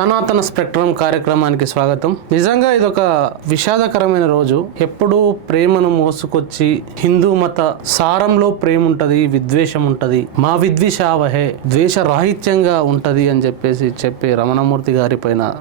సనాతన స్పెక్ట్రమ్ కార్యక్రమానికి స్వాగతం. నిజంగా ఇదొక విషాదకరమైన రోజు. ఎప్పుడూ ప్రేమను మోసుకొచ్చి హిందూ మత సారంలో ప్రేమ ఉంటది, విద్వేషం ఉంటది, మా విద్విషావహే ద్వేష రాహిత్యంగా ఉంటది అని చెప్పే రమణమూర్తి గారి పైన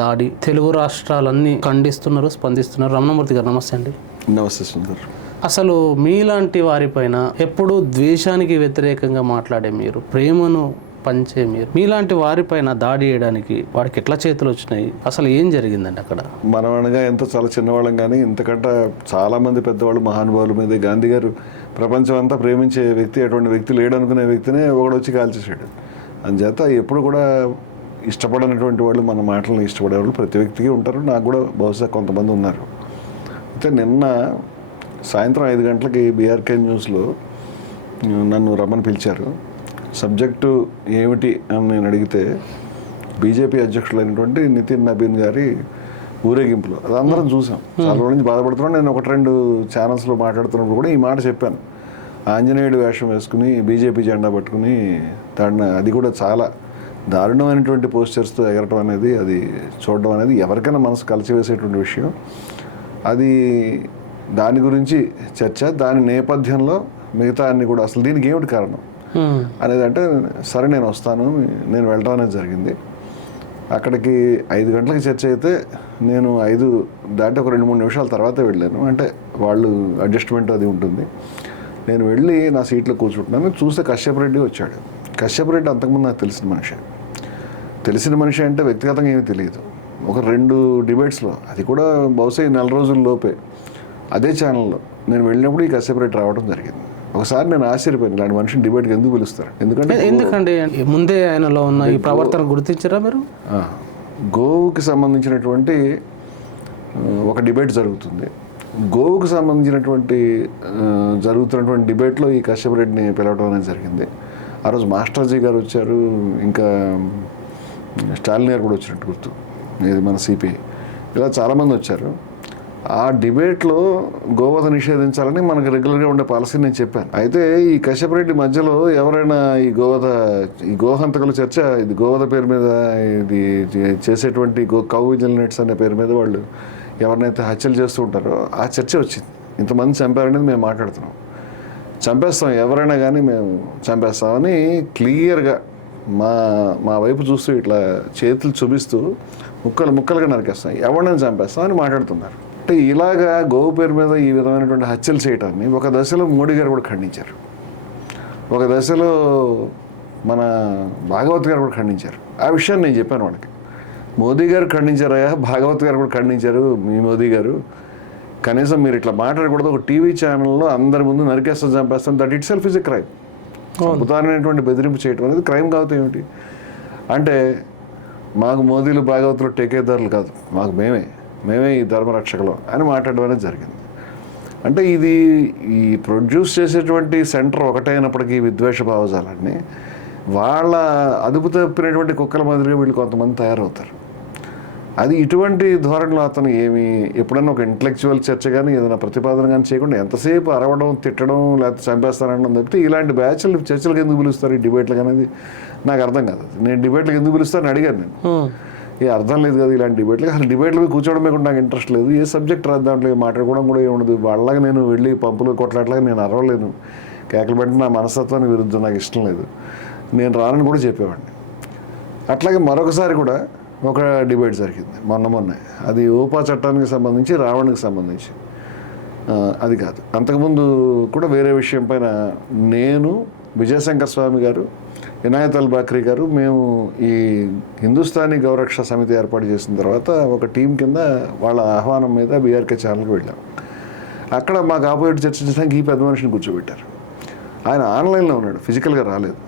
దాడి తెలుగు రాష్ట్రాలన్నీ ఖండిస్తున్నారు, స్పందిస్తున్నారు. రమణమూర్తి గారు నమస్తే అండి. నమస్తే సుందర్. అసలు మీలాంటి వారిపైన ఎప్పుడూ ద్వేషానికి వ్యతిరేకంగా మాట్లాడే మీరు, ప్రేమను పంచే మీరు, మీలాంటి వారిపైన దాడి చేయడానికి వాడికి ఎట్లా చేతులు వచ్చినాయి? అసలు ఏం జరిగిందండి అక్కడ? మనం అనగా ఎంతో చాలా చిన్నవాళ్ళం, కానీ ఇంతకంటే చాలామంది పెద్దవాళ్ళు మహానుభావుల మీద గాంధీ గారు ప్రపంచం అంతా ప్రేమించే వ్యక్తి, అటువంటి వ్యక్తి లేడనుకునే వ్యక్తినే ఒకడు వచ్చి కాల్చేసాడు. అందుచేత ఎప్పుడు కూడా ఇష్టపడనటువంటి వాళ్ళు మన మాటలను ఇష్టపడేవాళ్ళు ప్రతి వ్యక్తికి ఉంటారు. నాకు కూడా బహుశా కొంతమంది ఉన్నారు. అయితే నిన్న సాయంత్రం 5 గంటలకి బీఆర్కే న్యూస్లో నన్ను రమ్మని పిలిచారు. సబ్జెక్టు ఏమిటి అని నేను అడిగితే బీజేపీ అధ్యక్షులైనటువంటి నితిన్ నబీన్ గారి ఊరేగింపులో అది అందరం చూసాం. చాలా రోజుల నుంచి బాధపడుతున్నాను. నేను 1-2 ఛానల్స్లో మాట్లాడుతున్నప్పుడు కూడా ఈ మాట చెప్పాను. ఆంజనేయుడు వేషం వేసుకుని బీజేపీ జెండా పట్టుకుని అది కూడా చాలా దారుణమైనటువంటి పోస్టర్స్తో ఎగరటం అనేది, అది చూడడం అనేది ఎవరికైనా మనసు కలిసివేసేటువంటి విషయం. అది దాని గురించి చర్చ, దాని నేపథ్యంలో మిగతా అన్ని కూడా అసలు దీనికి ఏమిటి కారణం అనేది. అంటే సరే నేను వస్తాను, నేను వెళ్ళడం అనేది జరిగింది. అక్కడికి 5 గంటలకి చర్చ అయితే నేను 5 దాటి ఒక 2-3 నిమిషాల తర్వాత వెళ్ళాను. అంటే వాళ్ళు అడ్జస్ట్మెంట్ అది ఉంటుంది. నేను వెళ్ళి నా సీట్లో కూర్చుంటున్నాను. చూస్తే కశ్యప్ రెడ్డి వచ్చాడు. కశ్యప్ రెడ్డి అంతకుముందు నాకు తెలిసిన మనిషి అంటే వ్యక్తిగతంగా ఏమీ తెలియదు. ఒక 2 డిబేట్స్లో, అది కూడా బహుశా 4 రోజుల లోపే అదే ఛానల్లో నేను వెళ్ళినప్పుడు ఈ కశ్యప్ రెడ్డి రావడం జరిగింది. ఒకసారి నేను ఆశ్చర్యపోయాను, ఇలాంటి మనిషిని డిబేట్కి ఎందుకు పిలుస్తారు? ఎందుకంటే ముందే ఆయనలో ఉన్న ఈ ప్రవర్తన గుర్తించారా మీరు? గోవుకి సంబంధించినటువంటి ఒక డిబేట్ జరుగుతుంది. గోవుకు సంబంధించినటువంటి జరుగుతున్నటువంటి డిబేట్లో ఈ కశ్యప్ రెడ్డిని పిలవడం అనేది జరిగింది. ఆ రోజు మాస్టర్జీ గారు వచ్చారు, ఇంకా స్టాలిన్ గారు కూడా వచ్చినట్టు గుర్తు, ఇది మన సిపిఐ, ఇలా చాలామంది వచ్చారు. ఆ డిబేట్లో గోవధ నిషేధించాలని మనకు రెగ్యులర్గా ఉండే పాలసీ నేను చెప్పాను. అయితే ఈ కశ్యప్ రెడ్డి మధ్యలో ఎవరైనా ఈ గోహంతకుల చర్చ, ఇది గోవధ పేరు మీద ఇది చేసేటువంటి కౌ విజిలెంట్స్ అనే పేరు మీద వాళ్ళు ఎవరినైతే హత్యలు చేస్తూ ఉంటారో ఆ చర్చ వచ్చింది. ఇంతమంది చంపారనేది మేము మాట్లాడుతున్నాం. చంపేస్తాం, ఎవరైనా కానీ మేము చంపేస్తామని క్లియర్గా మా వైపు చూస్తూ ఇట్లా చేతులు చూపిస్తూ ముక్కలుగా నరికేస్తాం, ఎవరినైనా చంపేస్తాం అని మాట్లాడుతున్నారు. అంటే ఇలాగా గోవు పేరు మీద ఈ విధమైనటువంటి హత్యలు చేయటాన్ని ఒక దశలో మోడీ గారు కూడా ఖండించారు, ఒక దశలో మన భాగవత్ గారు కూడా ఖండించారు. ఆ విషయాన్ని నేను చెప్పాను వాళ్ళకి. మోదీ గారు ఖండించారయ్యా, భాగవత్ గారు కూడా ఖండించారు. మీ మోదీ గారు కనీసం మీరు ఇట్లా మాట్లాడకూడదు, ఒక టీవీ ఛానల్లో అందరి ముందు నరికేస్తాం, చంపేస్తాం, that itself is a crime. చంపుతారనేటువంటి బెదిరింపు చేయటం అనేది క్రైమ్ కావుతాయి ఏమిటి అంటే, మాకు మోదీలు భాగవతులు టేకేదారులు కాదు, మాకు మేమే ఈ ధర్మరక్షకులు అని మాట్లాడడం అనేది జరిగింది. అంటే ఇది ఈ ప్రొడ్యూస్ చేసేటువంటి సెంటర్ ఒకటైనప్పటికీ విద్వేష భావజాలాన్ని వాళ్ళ అదుపు తప్పినటువంటి కుక్కల మాదిరిగా వీళ్ళు కొంతమంది తయారవుతారు. అది ఇటువంటి ధోరణిలో అతను ఎప్పుడైనా ఒక ఇంటలెక్చువల్ చర్చ కానీ ఏదైనా ప్రతిపాదన కానీ చేయకుండా ఎంతసేపు అరవడం, తిట్టడం, లేకపోతే చంపేస్తారనడం తప్పితే ఇలాంటి చర్చలకు ఎందుకు పిలుస్తారు ఈ డిబేట్లకు అనేది నాకు అర్థం కాదు. నేను డిబేట్లకు ఎందుకు పిలుస్తానని అడిగాను. నేను అర్థం లేదు కదా ఇలాంటి డిబేట్లకు. అసలు డిబేట్లో కూర్చోవడమే కూడా నాకు ఇంట్రెస్ట్ లేదు. ఏ సబ్జెక్ట్ రాదు, దాంట్లో మాట్లాడుకోవడం కూడా ఏముండదు. వాళ్ళగా నేను వెళ్ళి పంపులు కొట్లాట్లాగా నేను అరవలేను. కేకలు పెట్టి నా మనస్తత్వానికి విరుద్ధం, నాకు ఇష్టం లేదు, నేను రానని కూడా చెప్పేవాడిని. అట్లాగే మరొకసారి కూడా ఒక డిబేట్ జరిగింది మొన్నే. అది ఊపా చట్టానికి సంబంధించి, రావణ్కి సంబంధించి. అది కాదు, అంతకుముందు కూడా వేరే విషయం పైన నేను, విజయశంకర్ స్వామి గారు, ఇనాయత్ అల్ బాక్రీ గారు, మేము ఈ హిందుస్థానీ గౌరక్ష సమితి ఏర్పాటు చేసిన తర్వాత ఒక టీం కింద వాళ్ళ ఆహ్వానం మీద బీఆర్కే ఛానల్కి వెళ్ళాం. అక్కడ మాకు ఆపోజిట్ చర్చించడానికి ఈ పెద్ద మనిషిని కూర్చోబెట్టారు. ఆయన ఆన్లైన్లో ఉన్నాడు, ఫిజికల్గా రాలేదు.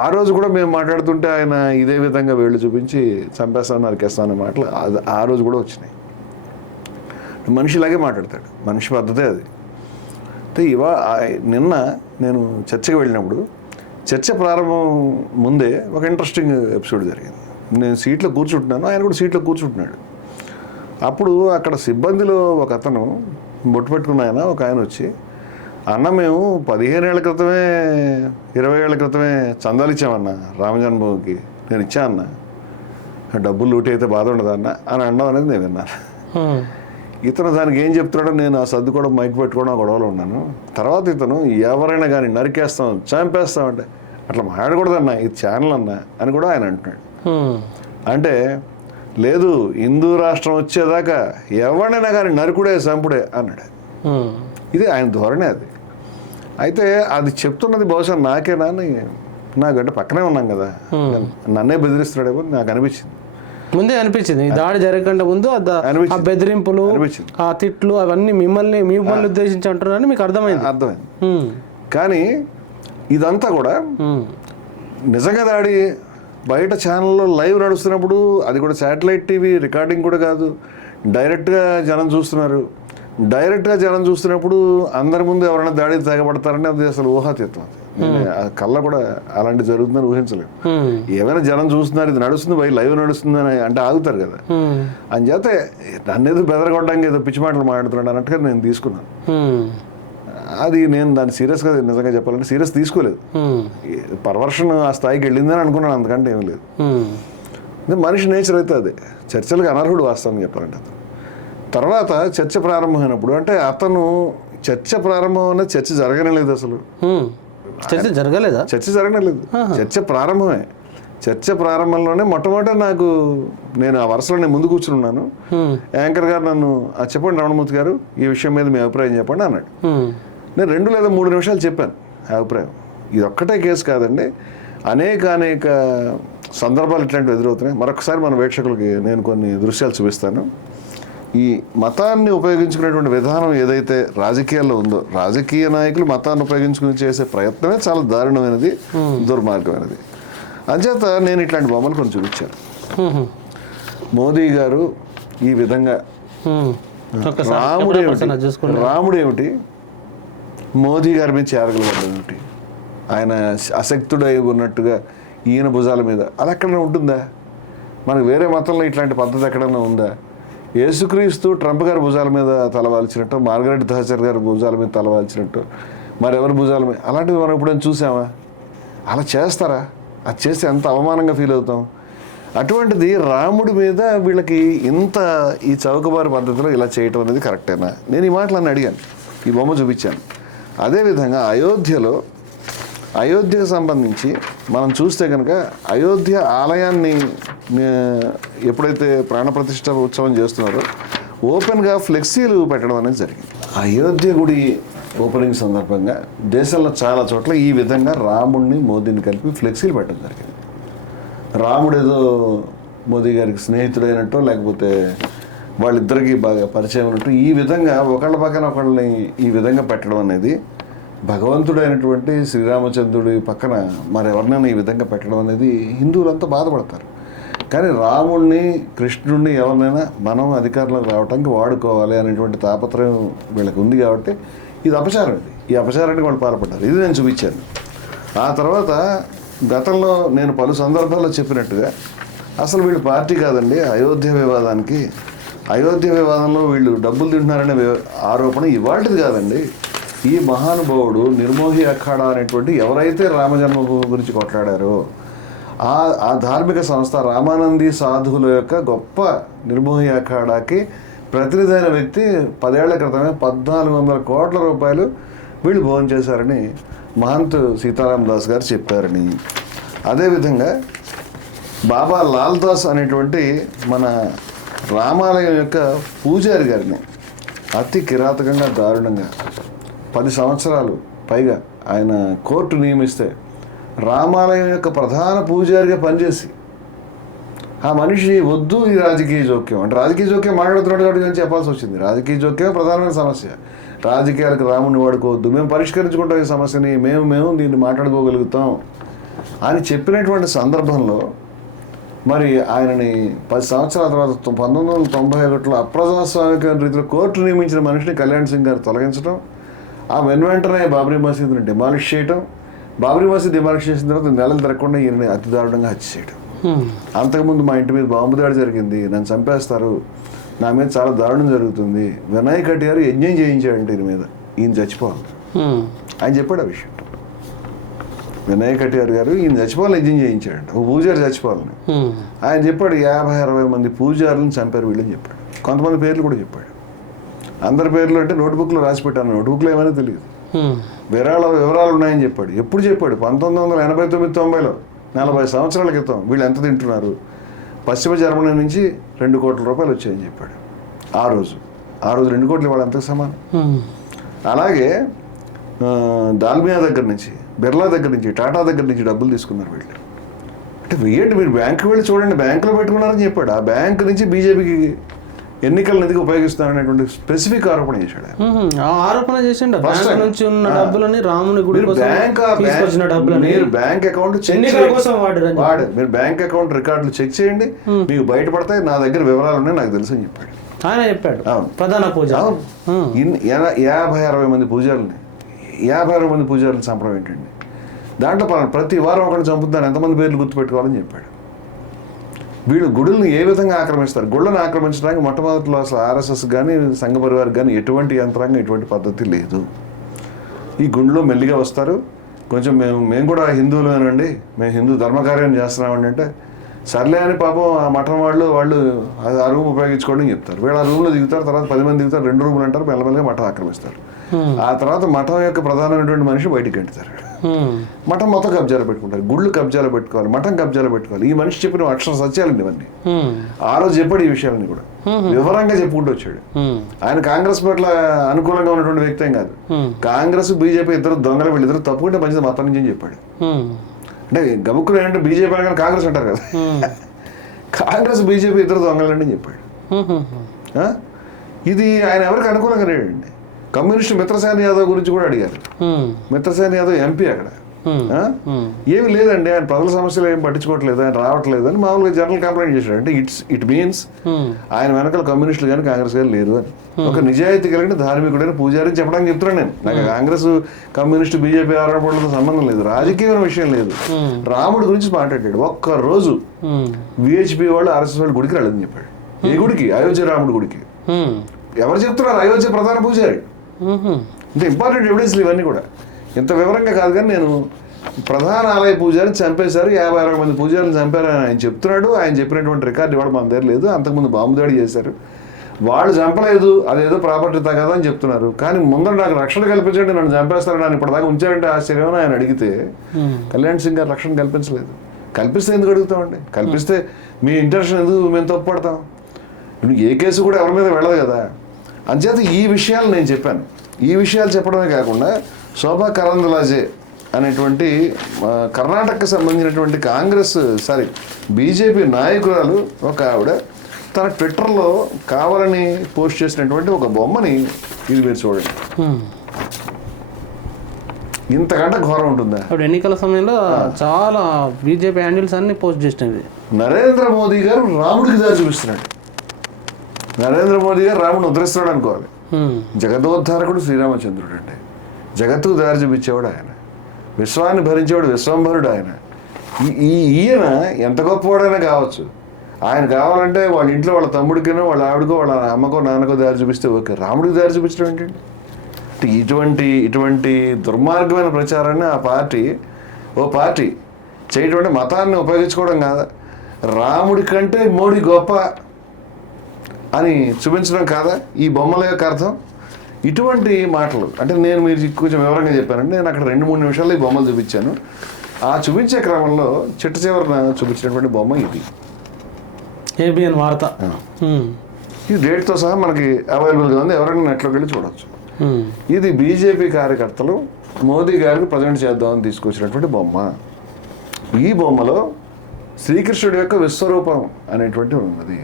ఆ రోజు కూడా మేము మాట్లాడుతుంటే ఆయన ఇదే విధంగా వేళ్ళు చూపించి చంపేస్తాను, నరికేస్తాను అనే మాటలు ఆ రోజు కూడా వచ్చినాయి. మనిషిలాగే మాట్లాడతాడు, మనిషి పద్ధతే అది. అయితే నిన్న నేను చర్చకి వెళ్ళినప్పుడు చర్చ ప్రారంభం ముందే ఒక ఇంట్రెస్టింగ్ ఎపిసోడ్ జరిగింది. నేను సీట్లో కూర్చుంటున్నాను, ఆయన కూడా సీట్లో కూర్చుంటున్నాడు. అప్పుడు అక్కడ సిబ్బందిలో ఒక అతను బొట్టు పెట్టుకున్న ఒక ఆయన వచ్చి, అన్న మేము 15 ఏళ్ల క్రితమే 20 ఏళ్ల క్రితమే చందాలు ఇచ్చామన్నా రామజన్మభూమికి, నేను ఇచ్చా అన్న డబ్బులు లూటీ అయితే బాధ ఉండదు అన్న అని అనడం అనేది నేను విన్నాను. ఇతను దానికి ఏం చెప్తున్నాడో నేను ఆ సర్దుకోవడం మైక్ పెట్టుకోవడం ఆ గొడవలో ఉన్నాను. తర్వాత ఇతను ఎవరైనా కానీ నరికేస్తాం చంపేస్తాం అంటే అట్లా మాట్లాడకూడదన్నా, ఇది ఛానల్ అన్నా అని కూడా ఆయన అంటున్నాడు. అంటే లేదు, హిందూ రాష్ట్రం వచ్చేదాకా ఎవరినైనా కానీ నరుకుడే చంపుడే అన్నాడు. ఇది ఆయన ధోరణి. అది అయితే అది చెప్తున్నది బహుశా నాకేనా అని, నాకంటే పక్కనే ఉన్నాం కదా, నన్నే బెదిరిస్తున్నాడేమో నాకు అనిపించింది. ముందే అనిపించింది, ఈ దాడి జరగకుండా ముందు ఆ బెదిరింపులు, ఆ తిట్లు అవన్నీ మిమ్మల్ని ఉద్దేశించి అంటున్నారని మీకు అర్థమైంది. కానీ ఇదంతా కూడా నిజంగా దాడి బయట ఛానల్లో లైవ్ నడుస్తున్నప్పుడు, అది కూడా శాటిలైట్ టీవీ రికార్డింగ్ కూడా కాదు, డైరెక్ట్గా జనం చూస్తున్నారు. డైరెక్ట్గా జనం చూస్తున్నప్పుడు అందరి ముందు ఎవరైనా దాడి తెగబడతారని అది అసలు ఊహాతీతం. కళ్ళ కూడా అలాంటి జరుగుతుందని ఊహించలేము. ఏమైనా జనం చూస్తున్నారు, ఇది నడుస్తుంది బయట లైవ్ నడుస్తుంది అని అంటే ఆగుతారు కదా. అని చేత నన్నేదో బెదరగొట్టడానికి ఏదో పిచ్చి మాటలు మాట్లాడుతున్నాడు అన్నట్టుగా నేను తీసుకున్నాను. అది నేను దాన్ని సీరియస్గా నిజంగా చెప్పాలంటే సీరియస్ తీసుకోలేదు. పర్వర్షన్ ఆ స్థాయికి వెళ్ళిందని అనుకున్నాను, అంతకంటే ఏమీ లేదు. మనిషి నేచర్ అయితే అదే. చర్చలకు అనర్హుడు వాస్తవం చెప్పాలంటే. అతను తర్వాత చర్చ ప్రారంభమైనప్పుడు అంటే అతను చర్చ ప్రారంభం అనేది చర్చ జరగలేదు. అసలు చర్చ జరగలేదా? చర్చ జరగలేదు, చర్చ ప్రారంభమే. చర్చ ప్రారంభంలోనే మొట్టమొదట నేను ఆ వరుసలో నేను ముందు కూర్చున్నాను. యాంకర్ గారు నన్ను చెప్పండి రమణమూర్తి గారు, ఈ విషయం మీద మీ అభిప్రాయం చెప్పండి అన్నాడు. నేను 2 లేదా 3 నిమిషాలు చెప్పాను అభిప్రాయం. ఇది ఒక్కటే కేసు కాదండి, అనేక సందర్భాలు ఇట్లాంటివి ఎదురవుతున్నాయి. మరొకసారి మన వీక్షకులకి నేను కొన్ని దృశ్యాలు చూపిస్తాను. ఈ మతాన్ని ఉపయోగించుకునేటువంటి విధానం ఏదైతే రాజకీయాల్లో ఉందో, రాజకీయ నాయకులు మతాన్ని ఉపయోగించుకుని చేసే ప్రయత్నమే చాలా దారుణమైనది, దుర్మార్గమైనది. అంచేత నేను ఇట్లాంటి బొమ్మలు కొన్ని చూపించాను. మోదీ గారు ఈ విధంగా రాముడేమిటి, మోదీ గారి మీద చేరగల ఏమిటి, ఆయన అశక్తుడై ఉన్నట్టుగా ఈయన భుజాల మీద అది ఎక్కడైనా ఉంటుందా? మనకు వేరే మతంలో ఇట్లాంటి పద్ధతి ఎక్కడైనా ఉందా? యేసుక్రీస్తు ట్రంప్ గారి భుజాల మీద తలవాల్చినట్టు, మార్గరెట్ థాచర్ గారి భుజాల మీద తలవాల్చినట్టు, మరెవరి భుజాల మీద, అలాంటివి మనం ఎప్పుడైనా చూసామా? అలా చేస్తారా? అది చేస్తే ఎంత అవమానంగా ఫీల్ అవుతాం. అటువంటిది రాముడి మీద వీళ్ళకి ఇంత ఈ చౌకబారు పద్ధతిలో ఇలా చేయటం అనేది కరెక్టేనా? నేను ఈ మాటలన్నీ అడిగాను, ఈ బొమ్మ చూపించాను. అదేవిధంగా అయోధ్యకు సంబంధించి మనం చూస్తే కనుక అయోధ్య ఆలయాన్ని ఎప్పుడైతే ప్రాణప్రతిష్ఠ ఉత్సవం చేస్తున్నారో ఓపెన్గా ఫ్లెక్సీలు పెట్టడం అనేది జరిగింది. అయోధ్య గుడి ఓపెనింగ్ సందర్భంగా దేశంలో చాలా చోట్ల ఈ విధంగా రాముడిని మోదీని కలిపి ఫ్లెక్సీలు పెట్టడం జరిగింది. రాముడు ఏదో మోదీ గారికి స్నేహితుడైనట్టు, లేకపోతే వాళ్ళిద్దరికీ బాగా పరిచయం ఉన్నట్టు ఈ విధంగా ఒకళ్ళ పక్కన ఒకళ్ళని ఈ విధంగా పెట్టడం అనేది, భగవంతుడైనటువంటి శ్రీరామచంద్రుడి పక్కన మరెవరినైనా ఈ విధంగా పెట్టడం అనేది హిందువులంతా బాధపడతారు. కానీ రాముడిని, కృష్ణుడిని ఎవరినైనా మనం అధికారంలోకి రావడానికి వాడుకోవాలి అనేటువంటి తాపత్రయం వీళ్ళకి ఉంది. కాబట్టి ఇది అపచారం. ఈ అపచారానికి వాళ్ళు పాల్పడ్డారు. ఇది నేను చూపించాను. ఆ తర్వాత గతంలో నేను పలు సందర్భాల్లో చెప్పినట్టుగా అసలు వీళ్ళు పార్టీ కాదండి. అయోధ్య వివాదంలో వీళ్ళు డబ్బులు తింటున్నారనే ఆరోపణ ఇవాళది కాదండి. ఈ మహానుభావుడు నిర్మోహి అఖాడా అనేటువంటి ఎవరైతే రామజన్మభూమి గురించి కొట్లాడారో ఆ ధార్మిక సంస్థ రామానంది సాధువుల యొక్క గొప్ప నిర్మోహి అఖాడాకి ప్రతినిధి అయిన వ్యక్తి 10 ఏళ్ల క్రితమే 1400 కోట్ల రూపాయలు వీళ్ళు భోజనం చేశారని మహంత్ సీతారాం దాస్ గారు చెప్పారని, అదేవిధంగా బాబా లాల్ దాస్ అనేటువంటి మన రామాలయం యొక్క పూజారి గారిని అతి కిరాతకంగా, దారుణంగా 10 సంవత్సరాలు పైగా ఆయన కోర్టు నియమిస్తే రామాలయం యొక్క ప్రధాన పూజారిగా పనిచేసి ఆ మనిషి వద్దు ఈ రాజకీయ జోక్యం అంటే, రాజకీయ జోక్యం మాట్లాడుతున్నాడు కాబట్టి నేను చెప్పాల్సి వచ్చింది. రాజకీయ జోక్యమే ప్రధానమైన సమస్య. రాజకీయాలకు రాముడిని వాడుకోవద్దు, మేము పరిష్కరించుకుంటాం ఈ సమస్యని, మేము దీన్ని మాట్లాడుకోగలుగుతాం అని చెప్పినటువంటి సందర్భంలో మరి ఆయనని 10 సంవత్సరాల తర్వాత 1991లో అప్రజాస్వామిక రీతిలో కోర్టు నియమించిన మనిషిని కళ్యాణ్ సింగ్ గారు తొలగించడం, ఆ వెంటనే బాబ్రీ మసీదుని డిమాలిష్ చేయడం, బాబ్రీ మసీద్ డిమాలిష్ చేసిన తర్వాత నెలలు తిరగకుండా ఈయనని అతి దారుణంగా హత్య చేయడం. అంతకుముందు మా ఇంటి మీద బాంబు దాడి జరిగింది, నన్ను చంపేస్తారు, నా మీద చాలా దారుణం జరుగుతుంది, వినాయక్ రెడ్డి గారు యజ్ఞం చేయించాడంటే ఈయన మీద, ఈయన చచ్చిపోవాలి ఆయన చెప్పాడు ఆ విషయం. వినయ్ కటియార్ గారు ఈయన చచ్చిపోవాలని యజ్ఞం చేయించాడంట, ఓ పూజారి చచ్చిపోవాలని. ఆయన చెప్పాడు 50-60 మంది పూజారులను చంపారు వీళ్ళని చెప్పాడు. కొంతమంది పేర్లు కూడా చెప్పాడు. అందరి పేర్లు అంటే నోట్బుక్లో రాసి పెట్టాను, నోట్బుక్లో ఏమైనా తెలియదు. వివరాలు ఉన్నాయని చెప్పాడు. ఎప్పుడు చెప్పాడు? 1989-90లో, 40 సంవత్సరాల క్రితం. వీళ్ళు ఎంత తింటున్నారు? పశ్చిమ జర్మనీ నుంచి 2 కోట్ల రూపాయలు వచ్చాయని చెప్పాడు. ఆ రోజు 2 కోట్లు ఇవాళ ఎంతకు సమానం. అలాగే దాల్మియా దగ్గర నుంచి, బిర్లా దగ్గర నుంచి, టాటా దగ్గర నుంచి డబ్బులు తీసుకున్నారు వీళ్ళు. అంటే వెయ్యండి, మీరు బ్యాంకుకి వెళ్ళి చూడండి, బ్యాంకులో పెట్టుకున్నారని చెప్పాడు. ఆ బ్యాంకు నుంచి బీజేపీకి ఎన్నికల నిధికి ఉపయోగిస్తున్నారనేటువంటి స్పెసిఫిక్ ఆరోపణ చేశాడు. ఆరోపణ చేసిండు బ్యాంక్ నుంచి ఉన్న డబ్బులని రాముని గుడి కోసం తీసుకొచ్చిన డబ్బులని మీరు బ్యాంక్ అకౌంట్ ఎన్నికల కోసం వాడు మీరు బ్యాంక్ అకౌంట్ రికార్డులు చెక్ చేయండి, మీకు బయటపడతాయి. నా దగ్గర వివరాలు ఉన్నాయి, నాకు తెలుసు అని చెప్పాడు. ఆయన చెప్పాడు ప్రధాన పూజ. 50-60 మంది పూజారులని 50-60 మంది పూజారులు చంపడం ఏంటండి? దాంట్లో ప్రతి వారం ఒకరిని చంపుతాను, ఎంతమంది పేర్లు గుర్తుపెట్టుకోవాలని చెప్పాడు. వీళ్ళు గుడులను ఏ విధంగా ఆక్రమిస్తారు? గుళ్ళను ఆక్రమించడానికి మొట్టమొదటిలో అసలు ఆర్ఎస్ఎస్ కానీ సంఘ పరివారికి కానీ ఎటువంటి యంత్రాంగం, ఎటువంటి పద్ధతి లేదు. ఈ గుండెలో మెల్లిగా వస్తారు. కొంచెం మేము కూడా హిందువులేనండి, మేము హిందూ ధర్మకార్యం చేస్తున్నామండి అంటే, సర్లే అని పాపం ఆ మఠం వాళ్ళు ఆ రూమ్ ఉపయోగించుకోవడం చెప్తారు. వీళ్ళు ఆ రూమ్లో దిగుతారు, తర్వాత 10 మంది దిగుతారు, 2 రూములు అంటారు, మెల్లమెల్లగా మఠం ఆక్రమిస్తారు. ఆ తర్వాత మఠం యొక్క ప్రధానమైనటువంటి మనిషి బయటికి గంటుతారు. మఠం మొత్తం కబ్జాలు పెట్టుకుంటారు, గుళ్ళు కబ్జాలు పెట్టుకోవాలి, మఠం కబ్జాలు పెట్టుకోవాలి. ఈ మనిషి చెప్పిన అక్షర సత్యాలండి ఇవన్నీ. ఆ రోజు చెప్పాడు ఈ విషయాలని కూడా వివరంగా చెప్పుకుంటూ వచ్చాడు. ఆయన కాంగ్రెస్ పట్ల అనుకూలంగా ఉన్నటువంటి వ్యక్తి ఏం కాదు. కాంగ్రెస్ బీజేపీ ఇద్దరు దొంగలు, వీళ్ళిద్దరు తప్పుకుంటే మంచిది మతం నుంచి అని చెప్పాడు. అంటే గబుక్కులు ఏంటంటే బీజేపీ అనగానే కాంగ్రెస్ అంటారు కదా, కాంగ్రెస్ బీజేపీ ఇద్దరు దొంగలండి అని చెప్పాడు. ఇది ఆయన ఎవరికి అనుకూలంగా లేడండి. కమ్యూనిస్ట్ మిత్రసేన యాదవ్ గురించి కూడా అడిగారు. మిత్రసేన యాదవ్ ఎంపీ అక్కడ. ఏమి లేదండి, ఆయన ప్రజల సమస్యలు ఏం పట్టించుకోవట్లేదు, ఆయన రావట్లేదు అని మామూలుగా జనరల్ కంప్లైంట్ చేశాడు. అంటే ఇట్ మీన్స్ ఆయన వెనకాల కమ్యూనిస్టులు కానీ కాంగ్రెస్ కానీ లేదు అని. ఒక నిజాయితీ కలిగిన ధార్మికుడైన పూజారి చెప్పడానికి చెప్తున్నాను నేను. నాకు కాంగ్రెస్ కమ్యూనిస్ట్ బీజేపీ ఆరోపణలతో సంబంధం లేదు, రాజకీయమైన విషయం లేదు. రాముడి గురించి మాట్లాడాడు. ఒక్కరోజు విహెచ్పి వాళ్ళు ఆర్ఎస్ఎస్ వాళ్ళు గుడికి రాలేదని చెప్పాడు. ఏ గుడికి? అయోధ్య రాముడి గుడికి. ఎవరు చెప్తున్నారు? అయోధ్య ప్రధాన పూజారి. ఇంత ఇంపార్టెంట్ ఎవిడెన్స్లు ఇవన్నీ కూడా. ఇంత వివరంగా కాదు కానీ నేను ప్రధాన ఆలయ పూజారిని చంపేశారు, 50-60 మంది పూజారిని చంపారని ఆయన చెప్తున్నాడు. ఆయన చెప్పినటువంటి రికార్డు ఇవాళ మన దగ్గర లేదు. అంతకుముందు బాంబు దాడి చేశారు, వాళ్ళు చంపలేదు, అదేదో ప్రాపర్టీ తగదా అని చెప్తున్నారు. కానీ ముందర నాకు రక్షణ కల్పించండి, నన్ను చంపేస్తారని ఆయన ఇప్పటిదాకా ఉంచారంటే ఆశ్చర్యం అని ఆయన అడిగితే కళ్యాణ్ సింగ్ గారు రక్షణ కల్పించలేదు. కల్పిస్తే ఎందుకు అడుగుతామండి? కల్పిస్తే మీ ఇంటెన్షన్ ఎందుకు మేము తప్పుపడతాం? ఏ కేసు కూడా ఎవరి మీద వెళ్ళదు కదా. అంచేత ఈ విషయాలు నేను చెప్పాను. ఈ విషయాలు చెప్పడమే కాకుండా శోభా కరంద్లాజే అనేటువంటి కర్ణాటకకు సంబంధించినటువంటి బీజేపీ నాయకురాలు ఒక ఆవిడ తన ట్విట్టర్లో కావాలని పోస్ట్ చేసినటువంటి ఒక బొమ్మని ఇది మీరు చూడండి. ఇంతకంటే ఘోరం ఉంటుందా? ఎన్నికల సమయంలో చాలా బీజేపీ హ్యాండిల్స్ అన్ని పోస్ట్ చేసినవి. నరేంద్ర మోదీ గారు రాముడికి దారి చూపిస్తున్నాడు. నరేంద్ర మోదీ గారు రాముడిని ఉద్ధరిస్తున్నాడు అనుకోవాలి. జగదోద్ధారకుడు శ్రీరామచంద్రుడు అంటే జగత్తుకు దారి చూపించేవాడు ఆయన, విశ్వాన్ని భరించేవాడు విశ్వంభరుడు ఆయన. ఈయన ఎంత గొప్పవాడైనా కావచ్చు, ఆయన కావాలంటే వాళ్ళ ఇంట్లో వాళ్ళ తమ్ముడికినో వాళ్ళ ఆవిడకో వాళ్ళ అమ్మకో నాన్నకో దారి చూపిస్తే ఓకే. రాముడికి దారి చూపించడం ఏంటండి? ఇటువంటి దుర్మార్గమైన ప్రచారాన్ని ఓ పార్టీ చేయడం అంటే మతాన్ని ఉపయోగించుకోవడం కాదా? రాముడి కంటే మోడీ గొప్ప అని చూపించడం కాదా ఈ బొమ్మల యొక్క అర్థం? ఇటువంటి మాటలు అంటే నేను మీరు కొంచెం వివరంగా చెప్పానంటే నేను అక్కడ 2-3 నిమిషాల్లో ఈ బొమ్మలు చూపించాను. ఆ చూపించే క్రమంలో చిట్ట చివరిన చూపించినటువంటి బొమ్మ ఇది. ఏబిఎన్ వార్త. ఈ డేట్తో సహా మనకి అవైలబుల్గా ఉంది, ఎవరైనా నెట్లోకి వెళ్ళి చూడవచ్చు. ఇది బీజేపీ కార్యకర్తలు మోదీ గారికి ప్రజెంట్ చేద్దామని తీసుకొచ్చినటువంటి బొమ్మ. ఈ బొమ్మలో శ్రీకృష్ణుడి యొక్క విశ్వరూపం అనేటువంటి ఉన్నది.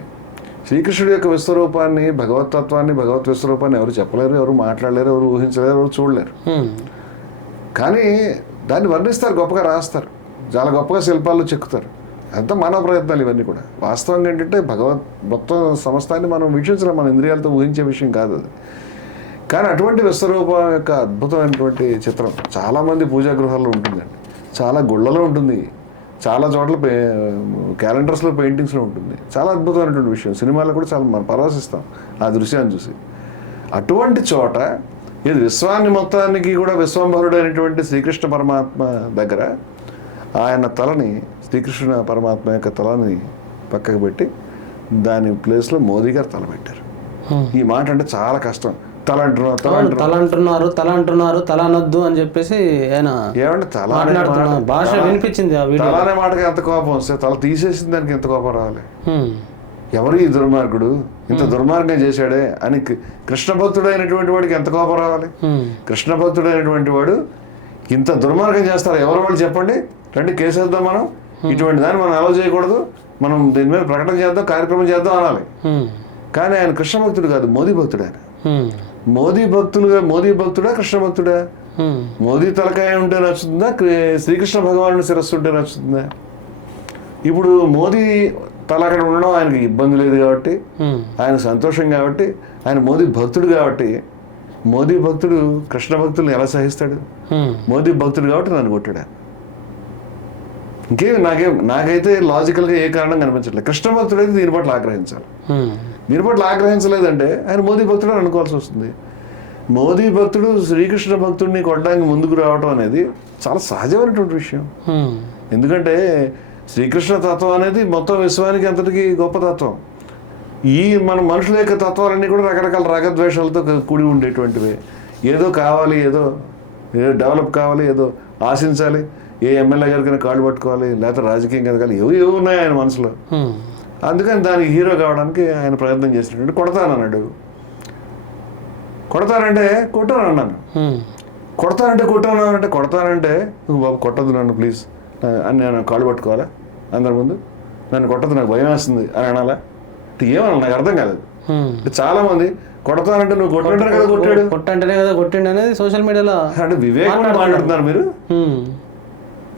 శ్రీకృష్ణుడి యొక్క విశ్వరూపాన్ని, భగవతత్వాన్ని, భగవత్ విశ్వరూపాన్ని ఎవరు చెప్పలేరు, ఎవరు మాట్లాడలేరు, ఎవరు ఊహించలేరు, ఎవరు చూడలేరు. కానీ దాన్ని వర్ణిస్తారు, గొప్పగా రాస్తారు, చాలా గొప్పగా శిల్పాల్లో చెక్కుతారు. అంతా మానవ ప్రయత్నాలు ఇవన్నీ కూడా. వాస్తవంగా ఏంటంటే మొత్తం సమస్తాన్ని మనం వీక్షించలేం, మన ఇంద్రియాలతో ఊహించే విషయం కాదు అది. కానీ అటువంటి విశ్వరూపం యొక్క అద్భుతమైనటువంటి చిత్రం చాలామంది పూజా గృహాల్లో ఉంటుందండి, చాలా గుళ్ళలో ఉంటుంది, చాలా చోట్ల క్యాలెండర్స్లో పెయింటింగ్స్లో ఉంటుంది. చాలా అద్భుతమైనటువంటి విషయం. సినిమాలో కూడా చాలా మనం పరవశిస్తాం ఆ దృశ్యాన్ని చూసి. అటువంటి చోట ఇది విశ్వాన్ని మొత్తానికి కూడా విశ్వంభరుడైనటువంటి శ్రీకృష్ణ పరమాత్మ దగ్గర ఆయన తలని, శ్రీకృష్ణ పరమాత్మ యొక్క తలని పక్కకు పెట్టి దాని ప్లేస్లో మోదీ గారు తల పెట్టారు. ఈ మాట అంటే చాలా కష్టం. తల అంటున్నారు తల అనొద్దు అని చెప్పేసి ఆయన ఏమంటే తల భాష వినిపించింది. తల అనే మాటకి ఎంత కోపం వస్తే తల తీసేసిన దానికి ఎంత కోపం రావాలి. ఎవరు ఈ దుర్మార్గుడు, ఇంత దుర్మార్గం చేశాడే అని కృష్ణ భక్తుడైనటువంటి వాడికి ఎంత కోపం రావాలి. కృష్ణ భక్తుడైనటువంటి వాడు ఇంత దుర్మార్గం చేస్తారు ఎవరు వాళ్ళు చెప్పండి, రండి కేసేద్దాం, మనం ఇటువంటి దాన్ని మనం అలౌ చేయకూడదు, మనం దీని మీద ప్రకటన చేద్దాం, కార్యక్రమం చేద్దాం అనాలి. కానీ ఆయన కృష్ణ భక్తుడు కాదు, మోదీ భక్తుడు. ఆయన మోదీ భక్తుడా కృష్ణ భక్తుడా? మోదీ తలకాయ ఉంటే నచ్చుతుందా, శ్రీకృష్ణ భగవానుడి శిరస్సు ఉంటే నచ్చుతుందా? ఇప్పుడు మోదీ తల అక్కడ ఉండడం ఆయనకి ఇబ్బంది లేదు కాబట్టి, ఆయన సంతోషం కాబట్టి, ఆయన మోదీ భక్తుడు కాబట్టి, మోదీ భక్తుడు కృష్ణ భక్తుల్ని ఎలా సహిస్తాడు? మోదీ భక్తుడు కాబట్టి నన్ను కొట్టాడు. నాకైతే లాజికల్గా ఏ కారణం కనిపించట్లేదు. కృష్ణ భక్తుడు అయితే దీని పట్ల ఆగ్రహించాలి. దీని పట్ల ఆగ్రహించలేదంటే ఆయన మోదీ భక్తుడు అని అనుకోవాల్సి వస్తుంది. మోదీ భక్తుడు శ్రీకృష్ణ భక్తుడిని కొట్టడానికి ముందుకు రావడం అనేది చాలా సహజమైనటువంటి విషయం. ఎందుకంటే శ్రీకృష్ణ తత్వం అనేది మొత్తం విశ్వానికి అంతటికి గొప్ప తత్వం. ఈ మన మనుషుల యొక్క తత్వాలన్నీ కూడా రకరకాల రాగద్వేషాలతో కూడి ఉండేటువంటివి. ఏదో కావాలి, ఏదో డెవలప్ కావాలి, ఏదో ఆశించాలి, ఏ ఎమ్మెల్యే గారికైనా కాళ్ళు పట్టుకోవాలి, లేకపోతే రాజకీయం ఎదగాలి, ఏవో ఉన్నాయి ఆయన మనసులో. అందుకని దానికి హీరో కావడానికి ఆయన ప్రయత్నం చేసినట్టు కొడతానన్నాడు. కొడతానంటే కొట్టాను అన్నాను. కొడతానంటే బాబు కొట్టద్దు నన్ను ప్లీజ్ అని నేను కాళ్ళు పట్టుకోవాలా అందరి ముందు, నన్ను కొట్టద్దు నాకు భయం వేస్తుంది అని అనాలా? ఏమన్నా నాకు అర్థం కాలేదు. చాలా మంది కొడతానంటే నువ్వు కొట్టంటారు కదా, కొట్టంటేనే కదా కొట్టిండు అనేది సోషల్ మీడియాలో అంటే వివేకం మాట్లాడుతున్నారు మీరు.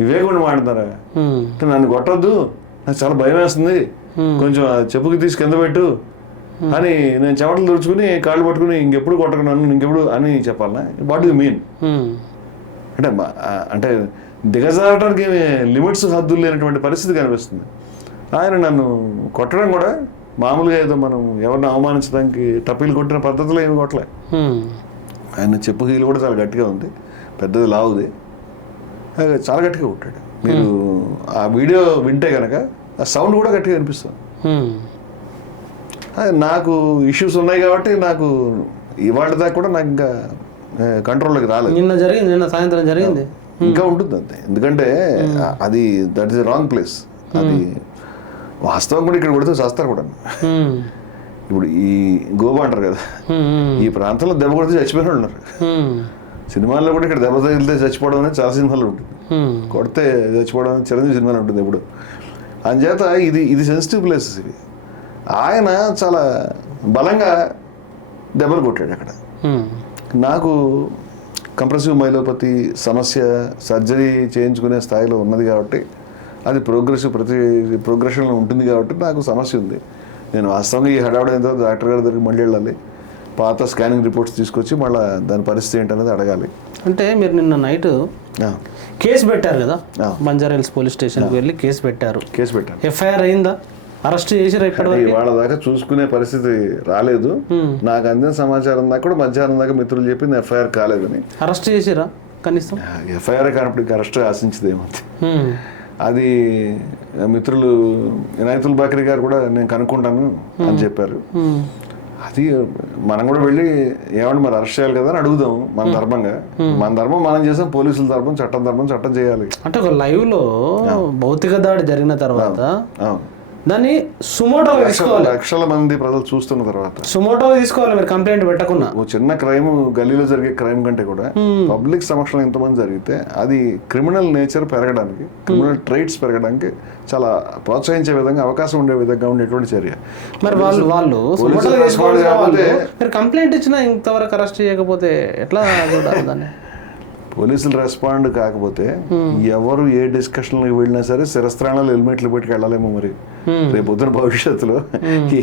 వివేకం మాట్లాడతారా? నన్ను కొట్టద్దు, నాకు చాలా భయం వేస్తుంది, కొంచెం చెప్పుకి తీసి కింద పెట్టు అని నేను చెమటలు తుడుచుకుని కాళ్ళు పట్టుకుని ఇంకెప్పుడు కొట్టకున్నాను, ఇంకెప్పుడు అని చెప్పాలనా? What you mean? అంటే దిగజారడానికి లిమిట్స్, హద్దులు లేనటువంటి పరిస్థితి కనిపిస్తుంది. ఆయన నన్ను కొట్టడం కూడా మామూలుగా ఏదో మనం ఎవరిని అవమానించడానికి టప్పీలు కొట్టిన పద్ధతిలో ఏమి కొట్టలే. ఆయన చెప్పు హీలు కూడా చాలా గట్టిగా ఉంది, పెద్దది లావుది, చాలా గట్టిగా కొట్టాడు. మీరు ఆ వీడియో వింటే కనుక ఆ సౌండ్ కూడా గట్టిగా అనిపిస్తుంది. నాకు ఇష్యూస్ ఉన్నాయి కాబట్టి నాకు ఇవాళ దాకా కూడా నాకు ఇంకా కంట్రోల్లోకి రాలేదు. నిన్న సాయంత్రం జరిగింది, ఇంకా ఉంటుంది అంతే. ఎందుకంటే అది దట్ ఈస్ రాంగ్ ప్లేస్. అది వాస్తవం కూడా ఇక్కడ కొడితే చేస్తారు కూడా. ఇప్పుడు ఈ గోవా అంటారు కదా, ఈ ప్రాంతంలో దెబ్బ కొడితే చచ్చిపోయిన ఉన్నారు. సినిమాల్లో కూడా ఇక్కడ దెబ్బ తగిలితే చచ్చిపోవడం అనేది చాలా సినిమాల్లో ఉంటుంది, కొడితే చచ్చిపోవడం అనేది చిరంజీవి సినిమాలో ఉంటుంది ఎప్పుడు. అందుచేత ఇది సెన్సిటివ్ ప్లేసెస్ ఇవి. ఆయన చాలా బలంగా దెబ్బలు కొట్టాడు అక్కడ. నాకు కంప్రెసివ్ మైలోపతి సమస్య సర్జరీ చేయించుకునే స్థాయిలో ఉన్నది కాబట్టి, అది ప్రోగ్రెషన్లో ఉంటుంది కాబట్టి నాకు సమస్య ఉంది. నేను వాస్తవంగా ఈ హడావుడి అయిన తర్వాత డాక్టర్ గారి దగ్గరికి మళ్ళీ వెళ్ళాలి, పాత స్కానింగ్ రిపోర్ట్స్ తీసుకొచ్చి మళ్ళీ దాని పరిస్థితి ఏంటనేది అడగాలి. అంటే మీరు నిన్న నైట్ కేసు పెట్టారు కదా, బంజారాహిల్స్ పోలీస్ స్టేషన్కి వెళ్ళి కేసు పెట్టారు. ఎఫ్ఐఆర్ అయిందా? అరెస్ట్ చేసిరా? ఇవాళ దాకా చూసుకునే పరిస్థితి రాలేదు. నాకు అందిన సమాచారం దాకా కూడా మధ్యాహ్నం దాకా మిత్రులు చెప్పింది ఎఫ్ఐఆర్ కాలేదని. అరెస్ట్ చేసిరా? కనీసం ఎఫ్ఐఆర్ కానప్పుడు అరెస్ట్ ఆశించదేమో. అది మిత్రులు ఇనాయతుల్ బాకరీ గారు కూడా నేను కనుక్కుంటాను అని చెప్పారు. అది మనం కూడా వెళ్ళి ఏమంటే మరి అరెస్ట్ చేయాలి కదా అని అడుగుదాం. మన ధర్మంగా, మన ధర్మం మనం చేసాం, పోలీసుల ధర్మం చట్టం చేయాలి. అంటే ఒక లైవ్ లో భౌతిక దాడి జరిగిన తర్వాత దాన్ని సుమోటో తీసుకోవాలి. లక్షల మంది ప్రజలు చూస్తున్న తర్వాత సుమోటో తీసుకోవాలి మీరు, కంప్లైంట్ పెట్టకుండా. ఓ చిన్న క్రైమ్, గల్లీలో జరిగే క్రైమ్ కంటే కూడా పబ్లిక్ సమక్షంలో ఎంతమంది జరిగితే అది క్రిమినల్ నేచర్ పెరగడానికి, క్రిమినల్ ట్రైట్స్ పెరగడానికి చాలా ప్రోత్సహించే విధంగా, అవకాశం ఉండే విధంగా ఉండేటువంటి చర్య. మరి వాళ్ళు మీరు కంప్లైంట్ ఇచ్చినా ఇంతవరకు అరెస్ట్ చేయకపోతే ఎట్లా చూడాలి దాన్ని? పోలీసులు రెస్పాండ్ కాకపోతే ఎవరు ఏ డిస్కషన్లకు వెళ్ళినా సరే శిరస్త్రాణాలు హెల్మెట్లు పెట్టుకు వెళ్ళాలేమో మరి రేపు పొద్దున భవిష్యత్తులో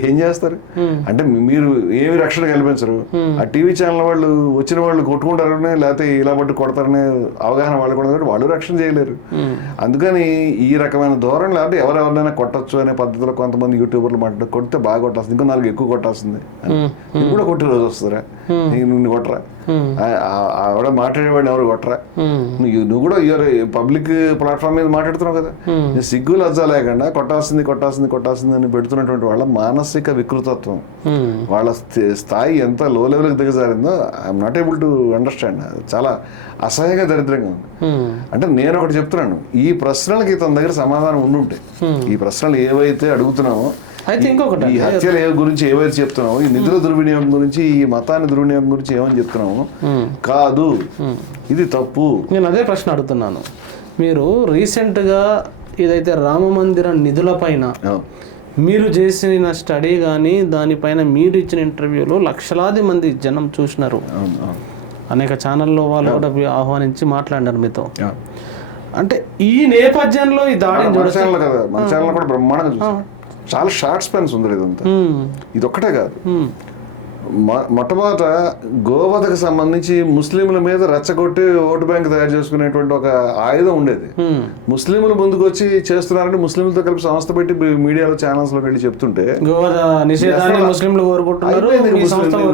ఏం చేస్తారు? అంటే మీరు ఏమి రక్షణ కల్పించరు. ఆ టీవీ ఛానల్ వాళ్ళు వచ్చిన వాళ్ళు కొట్టుకుంటారనే లేకపోతే ఇలా పట్టు కొడతారనే అవగాహన వాళ్ళు కూడా వాళ్ళు రక్షణ చేయలేరు. అందుకని ఈ రకమైన ధోరణి లేకపోతే ఎవరెవరినైనా కొట్టచ్చు అనే పద్ధతిలో కొంతమంది యూట్యూబర్లు మాట్లాడు కొడితే బాగా కొట్టాల్సింది, ఇంకో 4 ఎక్కువ కొట్టాల్సిందే, నీకు కూడా కొట్టే రోజు వస్తుందిరా, నిన్ను కొట్టరా, ఆవిడ మాట్లాడేవాడిని ఎవరు కొట్టరా, నువ్వు కూడా పబ్లిక్ ప్లాట్ఫామ్ మీద మాట్లాడుతున్నావు కదా, సిగ్గు లజ్జ లేకుండా కొట్టాల్సింది అని పెడుతున్నటువంటి వాళ్ళ మానసిక వికృతత్వం, వాళ్ళ స్థాయి ఎంత లో లెవెల్కి దిగజారిందో I'm not able to understand. చాలా అసహ్యంగా దరిద్రంగా ఉంది. అంటే నేను ఒకటి చెప్తున్నాను, ఈ ప్రశ్నలకి తన దగ్గర సమాధానం ఉండుంటే, ఈ ప్రశ్నలు ఏవైతే అడుగుతున్నామో, అయితే ఇంకొకటి ఈ హత్యల గురించి ఏవైతే చెప్తున్నావు, ఈ నిధుల దుర్వినియోగం గురించి, ఈ మతాన్ని దుర్వినియోగం గురించి ఏమని చెప్తున్నావు, కాదు ఇది తప్పు. నేను అదే ప్రశ్న అడుగుతున్నాను. మీరు రీసెంట్గా ఏదైతే రామ మందిర నిధుల పైన మీరు చేసిన స్టడీ కానీ దానిపైన మీరు ఇచ్చిన ఇంటర్వ్యూలో లక్షలాది మంది జనం చూసినారు, అనేక ఛానల్లో వాళ్ళు కూడా ఆహ్వానించి మాట్లాడినారు మీతో. అంటే ఈ నేపథ్యంలో ఈ దాడిని చూడాలి కదా, మన ఛానల్ కూడా బ్రహ్మాండంగా చూసాం. చాలా షార్ట్ స్పెన్స్ ఉంది ఇదంతా. ఇది ఒక్కటే కాదు, మొట్టమొదట గోవధకు సంబంధించి ముస్లింల మీద రెచ్చగొట్టి ఓటు బ్యాంక్ తయారు చేసుకునేటువంటి ఒక ఆయుధం ఉండేది. ముస్లింలు ముందుకు వచ్చి చేస్తున్నారంటే ముస్లింలతో కలిపి సంస్థ పెట్టి మీడియాలో ఛానల్స్ లో వెళ్ళి చెప్తుంటే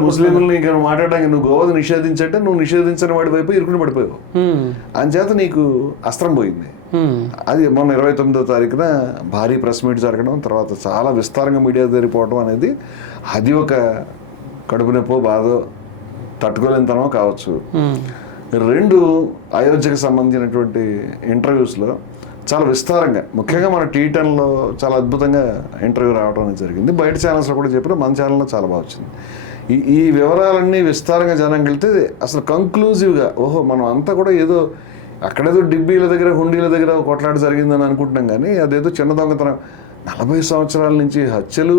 ముస్లింలని ఇంకా మాట్లాడడానికి నువ్వు గోవధ నిషేధించంటే నువ్వు నిషేధించని వాడి వైపు ఇరుకుని పడిపోయావు. అంచేత నీకు అస్త్రం పోయింది. అది మొన్న 29వ తారీఖున భారీ ప్రెస్ మీట్ జరగడం, తర్వాత చాలా విస్తారంగా మీడియా జరిగిపోవడం అనేది అది ఒక కడుపు నొప్పో బాధో తట్టుకోలేనితనమో కావచ్చు. 2 అయోధ్యకు సంబంధించినటువంటి ఇంటర్వ్యూస్లో చాలా విస్తారంగా, ముఖ్యంగా మన T10లో చాలా అద్భుతంగా ఇంటర్వ్యూ రావడం అనేది జరిగింది. బయట ఛానల్స్లో కూడా చెప్పిన మన ఛానల్లో చాలా బాగా వచ్చింది. ఈ వివరాలన్నీ విస్తారంగా జనం వెళ్తే అసలు కంక్లూజివ్గా ఓహో మనం అంతా కూడా ఏదో అక్కడేదో డిబ్బీల దగ్గర హుండీల దగ్గర కొట్లాట జరిగిందని అనుకుంటున్నాం, కానీ అదేదో చిన్న దొంగతనం. 40 సంవత్సరాల నుంచి హత్యలు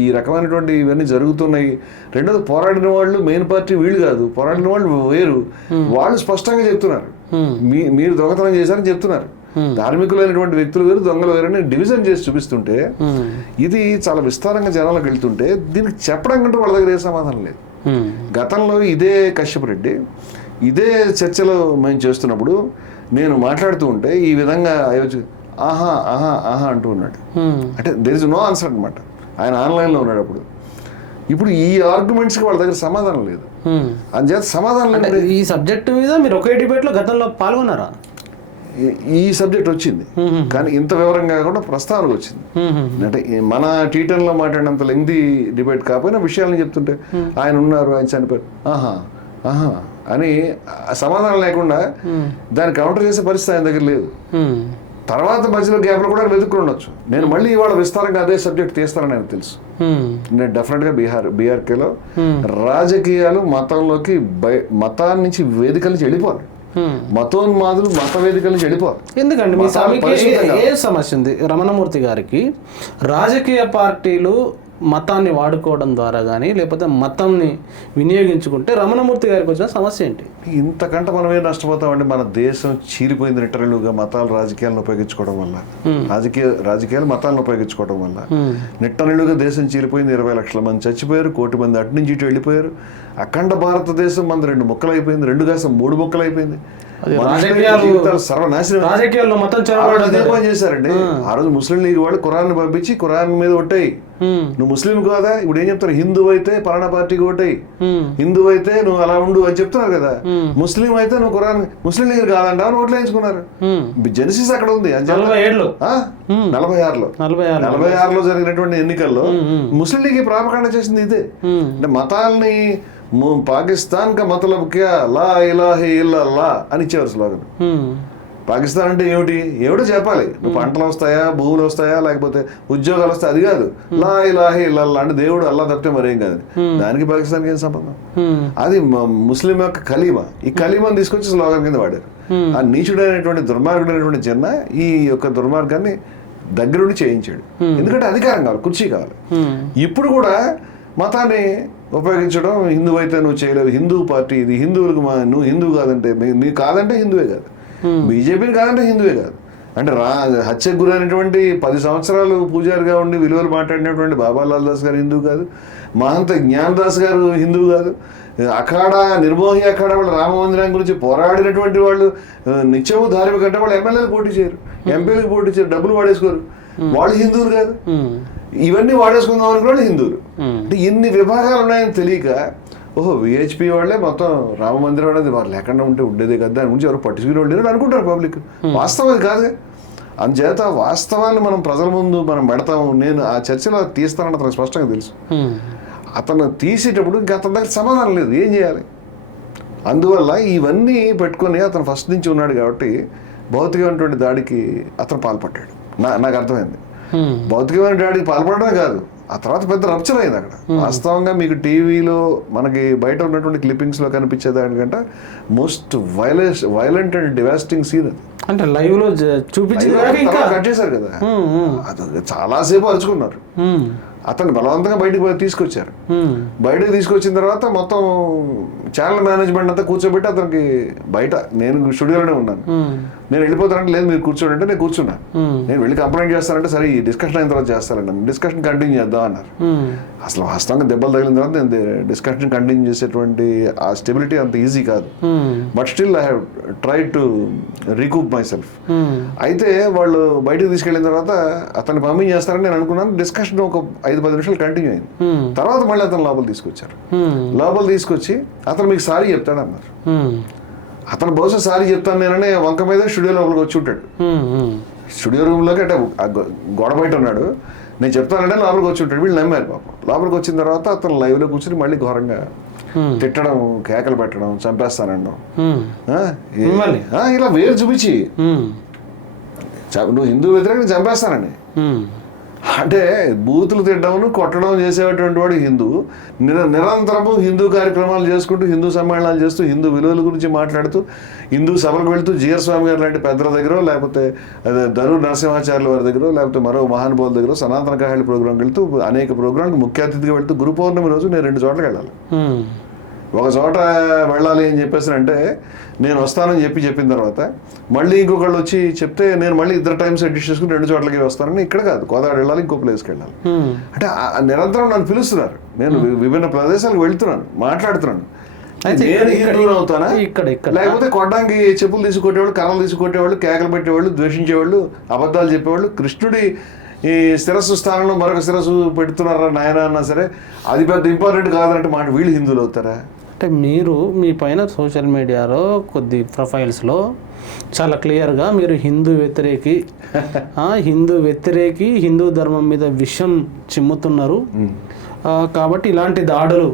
ఈ రకమైనటువంటి ఇవన్నీ జరుగుతున్నాయి. రెండోది పోరాడిన వాళ్ళు మెయిన్ పార్టీ వీళ్ళు కాదు, పోరాడిన వాళ్ళు వేరు. వాళ్ళు స్పష్టంగా చెప్తున్నారు మీరు దొంగతనం చేశారని చెప్తున్నారు. ధార్మికులైనటువంటి వ్యక్తులు వేరు, దొంగలు వేరు అని డివిజన్ చేసి చూపిస్తుంటే, ఇది చాలా విస్తారంగా జనాలకు వెళ్తుంటే దీనికి చెప్పడం కంటే వాళ్ళ దగ్గర ఏ సమాధానం లేదు. గతంలో ఇదే కశ్యప్ రెడ్డి ఇదే చర్చలో మేము చేస్తున్నప్పుడు నేను మాట్లాడుతూ ఉంటే ఈ విధంగా అయోధ్య ఆహా ఆహా ఆహా అంటూ ఉన్నాడు. అంటే దెర్ ఇస్ నో ఆన్సర్ అనమాట. ఆయన ఆన్లైన్లో ఉన్నాడు అప్పుడు. ఇప్పుడు ఈ ఆర్గ్యుమెంట్స్కి వాళ్ళ దగ్గర సమాధానం లేదు. అందుచేత సమాధానం లేదు. ఈ సబ్జెక్ట్ మీద మీరు ఒకే డిబేట్లో గతంలో పాల్గొన్నారా? ఈ సబ్జెక్ట్ వచ్చింది, కానీ ఇంత వివరంగా కాకుండా ప్రస్తావనకు వచ్చింది. అంటే మన T10లో మాట్లాడినంత లెంగ్తీ డిబేట్ కాకపోయినా విషయాలను చెప్తుంటే ఆయన ఉన్నారు, ఆయన చనిపోయారు, ఆహా ఆహా అని సమాధానం లేకుండా దాన్ని కౌంటర్ చేసే పరిస్థితి ఆయన దగ్గర లేదు. తర్వాత మధ్యలో గ్యాప్లో కూడా వెతుక్కుని ఉండొచ్చు. నేను మళ్ళీ ఇవాళ విస్తారంగా అదే సబ్జెక్ట్ తీస్తానని నాకు తెలుసు. నేను డెఫినెట్గా బీఆర్కేలో రాజకీయాలు మతంలోకి మతాన్ని నుంచి వేదికల నుంచి వెళ్ళిపోవాలి. మతోన్మాదులు మత వేదికల నుంచి వెళ్ళిపోవాలి. ఎందుకంటే మీ ఏ సమస్య ఉంది రమణమూర్తి గారికి? రాజకీయ పార్టీలు మతాన్ని వాడుకోవడం ద్వారా కానీ లేకపోతే మతాన్ని వినియోగించుకుంటే రమణమూర్తి గారికి వచ్చిన సమస్య ఏంటి? ఇంతకంటే మనం ఏం నష్టపోతామండి? మన దేశం చీలిపోయింది నిట్టరలుగా మతాలు రాజకీయాలను ఉపయోగించుకోవడం వల్ల, రాజకీయాలు మతాలను ఉపయోగించుకోవడం వల్ల నిట్టరలుగా దేశం చీలిపోయింది. 20 లక్షల మంది చచ్చిపోయారు, 1 కోటి మంది అటు నుంచి ఇటు వెళ్ళిపోయారు. అఖండ భారతదేశం మన 2 ముక్కలు అయిపోయింది, 2 కాస్త 3 ముక్కలు అయిపోయింది. రాజకీయాల్లో మతం అదే పని చేశారండి. ఆ రోజు ముస్లిం లీగ్ వాళ్ళు ఖురాన్ పంపించి ఖురాన్ మీద ఒట్టాయి, నువ్వు ముస్లిం కాదా, ఇప్పుడు ఏం చెప్తారు, హిందూ అయితే పలానా పార్టీకి ఓటాయి, హిందూ అయితే నువ్వు అలా ఉండు అని చెప్తున్నారు కదా. ముస్లిం అయితే నువ్వు ఖురాన్, ముస్లిం లీగ్ కాదంట అని ఓట్లు వేయించుకున్నారు. జెనసిస్ అక్కడ ఉంది. 46లో జరిగినటువంటి ఎన్నికల్లో ముస్లిం లీగ్ ప్రాపకాండ చేసింది ఇదే. అంటే మతాల్ని పాకిస్తాన్ కా మతలబ్ క్యా లా ఇలాహే ఇల్లల్లా అని ఇచ్చేవారు స్లోగన్. పాకిస్తాన్ అంటే ఏమిటో చెప్పాలి. నువ్వు పంటలు వస్తాయా, భూములు వస్తాయా, లేకపోతే ఉద్యోగాలు వస్తాయి, అది కాదు. లా ఇలాహే ఇల్లల్లా అంటే దేవుడు అల్లా తప్పితే మరేం కాదు. దానికి పాకిస్తాన్కి ఏం సంబంధం? అది ముస్లిం యొక్క కలీమా. ఈ కలీమాని తీసుకొచ్చి స్లోగన్ కింద వాడారు. ఆ నీచుడైనటువంటి దుర్మార్గుడైనటువంటి జిన్నా ఈ యొక్క దుర్మార్గాన్ని దగ్గరుండి చేయించాడు. ఎందుకంటే అధికారం కావాలి, కుర్చీ కావాలి. ఇప్పుడు కూడా మతాన్ని ఉపయోగించడం, హిందూ అయితే నువ్వు చేయలేవు, హిందూ పార్టీ ఇది, హిందువులకు నువ్వు హిందువు కాదంటే, నీ కాదంటే హిందువే కాదు, బీజేపీని కాదంటే హిందువే కాదు. అంటే హత్యకు గురైనటువంటి 10 సంవత్సరాలు పూజారిగా ఉండి విలువలు మాట్లాడినటువంటి బాబాలాల్ దాస్ గారు హిందువు కాదు, మహంత జ్ఞానదాస్ గారు హిందువు కాదు, అఖాడా నిర్మోహి అఖాడా వాళ్ళు రామ మందిరం గురించి పోరాడినటువంటి వాళ్ళు నిత్యము ధార్మిక అంటే వాళ్ళు ఎమ్మెల్యేలు పోటీ చేయరు, ఎంపీలకు పోటీ చేయరు, డబ్బులు వాడేసుకోరు, వాళ్ళు హిందువులు కాదు. ఇవన్నీ వాడేసుకుందాం అనుకున్న హిందువులు. అంటే ఇన్ని విభాగాలు ఉన్నాయని తెలియక ఓహో విహెచ్పి వాళ్ళే మొత్తం రామ మందిరం అనేది వాళ్ళు లేకుండా ఉంటే ఉండేదే కదా, దాని గురించి ఎవరు పట్టించుకుని ఉండేది అనుకుంటారు పబ్లిక్. వాస్తవం అది కాదుగా. అందుచేత వాస్తవాన్ని మనం ప్రజల ముందు మనం పెడతాము. నేను ఆ చర్చలో తీస్తానని అతనికి స్పష్టంగా తెలుసు. అతను తీసేటప్పుడు ఇంకా అతని దగ్గర సమాధానం లేదు, ఏం చేయాలి. అందువల్ల ఇవన్నీ పెట్టుకొని అతను ఫస్ట్ నుంచి ఉన్నాడు కాబట్టి భౌతికమైనటువంటి దాడికి అతను పాల్పడ్డాడు. నాకు అర్థమైంది. భౌతికమైన దాడికి పాల్పడమే కాదు, ఆ తర్వాత పెద్ద రప్చర్ అయింది అక్కడ. వాస్తవంగా మీకు టీవీలో మనకి బయట ఉన్నటువంటి క్లిప్పింగ్స్లో కనిపించే దానికంటే most violent and devastating scene అది. అంటే లైవ్ లో చూపించి కట్ చేశారు కదా, అది చాలాసేపు అరుచుకున్నారు. అతన్ని బలవంతంగా బయటకు తీసుకొచ్చారు. బయటకు తీసుకొచ్చిన తర్వాత మొత్తం ఛానల్ మేనేజ్మెంట్ అంతా కూర్చోబెట్టి అతనికి బయట, నేను స్టూడియోలోనే ఉన్నాను, నేను వెళ్ళిపోతానంటే లేదు మీరు కూర్చోండి అంటే నేను కూర్చున్నాను. నేను వెళ్ళి కంప్లైంట్ చేస్తానంటే సరే ఈ డిస్కషన్ అయిన తర్వాత చేస్తానండి, డిస్కషన్ కంటిన్యూ చేద్దాం అన్నారు. అసలు వాస్తవంగా దెబ్బలు తగిలిన తర్వాత నేను డిస్కషన్ కంటిన్యూ చేసేటువంటి ఆ స్టెబిలిటీ అంత ఈజీ కాదు. But still I have try to recoup my self. అయితే వాళ్ళు బయటకు తీసుకెళ్ళిన తర్వాత అతన్ని పంపించేస్తారని నేను అనుకున్నాను. డిస్కషన్ ఒక 5-10 నిమిషాలు కంటిన్యూ అయింది. తర్వాత మళ్ళీ అతను లోపల తీసుకొచ్చారు. లోపల తీసుకొచ్చి అతను మీకు సారీ చెప్తాడు అన్నారు. అతను బహుశా సారీ చెప్తాను నేననే వంక మీద స్టూడియో లోపలికి వచ్చి ఉంటాడు. స్టూడియో రూమ్లోకి అంటే గోడ బయట ఉన్నాడు. నేను చెప్తానంటే లోపలికి వచ్చి ఉంటాడు. వీళ్ళు నమ్మారు పాపం. లోపలికి వచ్చిన తర్వాత అతను లైవ్లో కూర్చొని మళ్ళీ ఘోరంగా తిట్టడం, కేకలు పెట్టడం, చంపేస్తానడం, ఇలా వేరు చూపించి నువ్వు హిందూ వ్యతిరేకంగా చంపేస్తానని. అంటే బూతులు తిట్టడం, కొట్టడం చేసేటువంటి వాడు హిందూ. నిరంతరము హిందూ కార్యక్రమాలు చేసుకుంటూ, హిందూ సమ్మేళనాలు చేస్తూ, హిందూ విలువల గురించి మాట్లాడుతూ, హిందూ సభలకు వెళ్తూ, జీఆర్ స్వామి గారు లాంటి పెద్దల దగ్గర, లేకపోతే ధరూర్ నరసింహాచార్యుల వారి దగ్గర, లేకపోతే మరో మహానుభావుల దగ్గర సనాతన కాహాళి ప్రోగ్రాంకి వెళ్తూ, అనేక ప్రోగ్రాంకి ముఖ్య అతిథిగా వెళ్తూ, గురు పౌర్ణమి రోజు నేను 2 చోట్లకి వెళ్ళాలి. ఒక చోట వెళ్ళాలి అని చెప్పేసి అంటే నేను వస్తానని చెప్పిన తర్వాత మళ్ళీ ఇంకొకళ్ళు వచ్చి చెప్తే నేను మళ్ళీ 2 టైమ్స్ అడ్జస్ట్ చేసుకుని 2 చోట్లకి వస్తానని. ఇక్కడ కాదు, కోదాడ వెళ్ళాలి, ఇంకో ప్లేస్కి వెళ్ళాలి. అంటే నిరంతరం నన్ను పిలుస్తున్నారు. నేను విభిన్న ప్రదేశాలకు వెళ్తున్నాను, మాట్లాడుతున్నాను. నేను హిందువుని అవుతానా, లేకపోతే కొట్టడానికి చెప్పులు తీసుకొట్టేవాళ్ళు, కర్రలు తీసుకొట్టేవాళ్ళు, కేకలు పెట్టేవాళ్ళు, ద్వేషించేవాళ్ళు, అబద్ధాలు చెప్పేవాళ్ళు, కృష్ణుడి ఈ శిరస్సు స్థానంలో మరొక శిరస్సు పెడుతున్నారా నాయన అన్నా సరే అది పెద్ద ఇంపార్టెంట్ కాదంటే మాట వీళ్ళు హిందువులు అవుతారా? అంటే మీరు మీ పైన సోషల్ మీడియాలో కొద్ది ప్రొఫైల్స్లో చాలా క్లియర్గా మీరు హిందూ వ్యతిరేకి హిందూ ధర్మం మీద విషం చిమ్ముతున్నారు, కాబట్టి ఇలాంటి దాడులు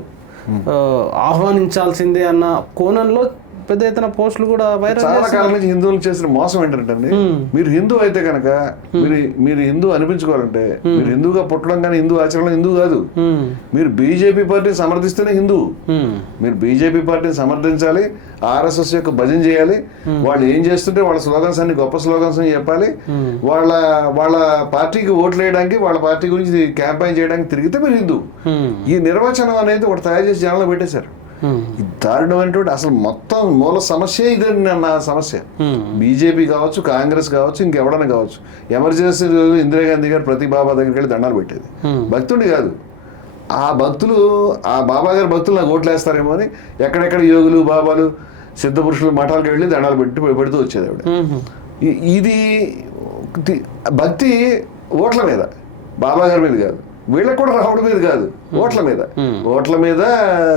ఆహ్వానించాల్సిందే అన్న కోణంలో పెద్ద ఎత్తున పోస్టులు కూడా వైరల్. చాలా కాలం నుంచి హిందువులు చేసిన మోసం ఏంటంటే, మీరు హిందూ అయితే కనుక మీరు హిందూ అనిపించుకోవాలంటే మీరు హిందూగా పుట్టడం కానీ హిందూ ఆచరణ హిందూ కాదు. మీరు బీజేపీ పార్టీని సమర్థిస్తేనే హిందూ. మీరు బీజేపీ పార్టీని సమర్థించాలి, ఆర్ఎస్ఎస్ యొక్క భజన చేయాలి, వాళ్ళు ఏం చేస్తుంటే వాళ్ళ స్లోగన్స్ అన్ని గొప్ప స్లోగన్స్ అని చెప్పాలి, వాళ్ళ పార్టీకి ఓట్లు వేయడానికి, వాళ్ళ పార్టీ గురించి క్యాంపెయిన్ చేయడానికి తిరిగితే మీరు హిందూ. ఈ నిర్వచనం అనేది ఒకటి తయారు చేసి జనంలో పెట్టేశారు. దారుణమైనటువంటి అసలు మొత్తం మూల సమస్య ఇదే. నా సమస్య బీజేపీ కావచ్చు, కాంగ్రెస్ కావచ్చు, ఇంకెవడన్నా కావచ్చు, ఎమర్జెన్సీ ఇందిరాగాంధీ గారు ప్రతి బాబా దగ్గరికి వెళ్ళి దండాలు పెట్టేది. భక్తుడి కాదు, ఆ భక్తులు, ఆ బాబా గారి భక్తులు నాకు ఓట్లు వేస్తారేమో అని ఎక్కడెక్కడ యోగులు, బాబాలు, సిద్ధ పురుషులు మఠాలకు వెళ్ళి దండాలు పెడుతూ వచ్చేది ఆవిడ. ఇది భక్తి ఓట్ల మీద, బాబా గారి మీద కాదు, వీళ్ళకి కూడా రావడం మీద కాదు, ఓట్ల మీద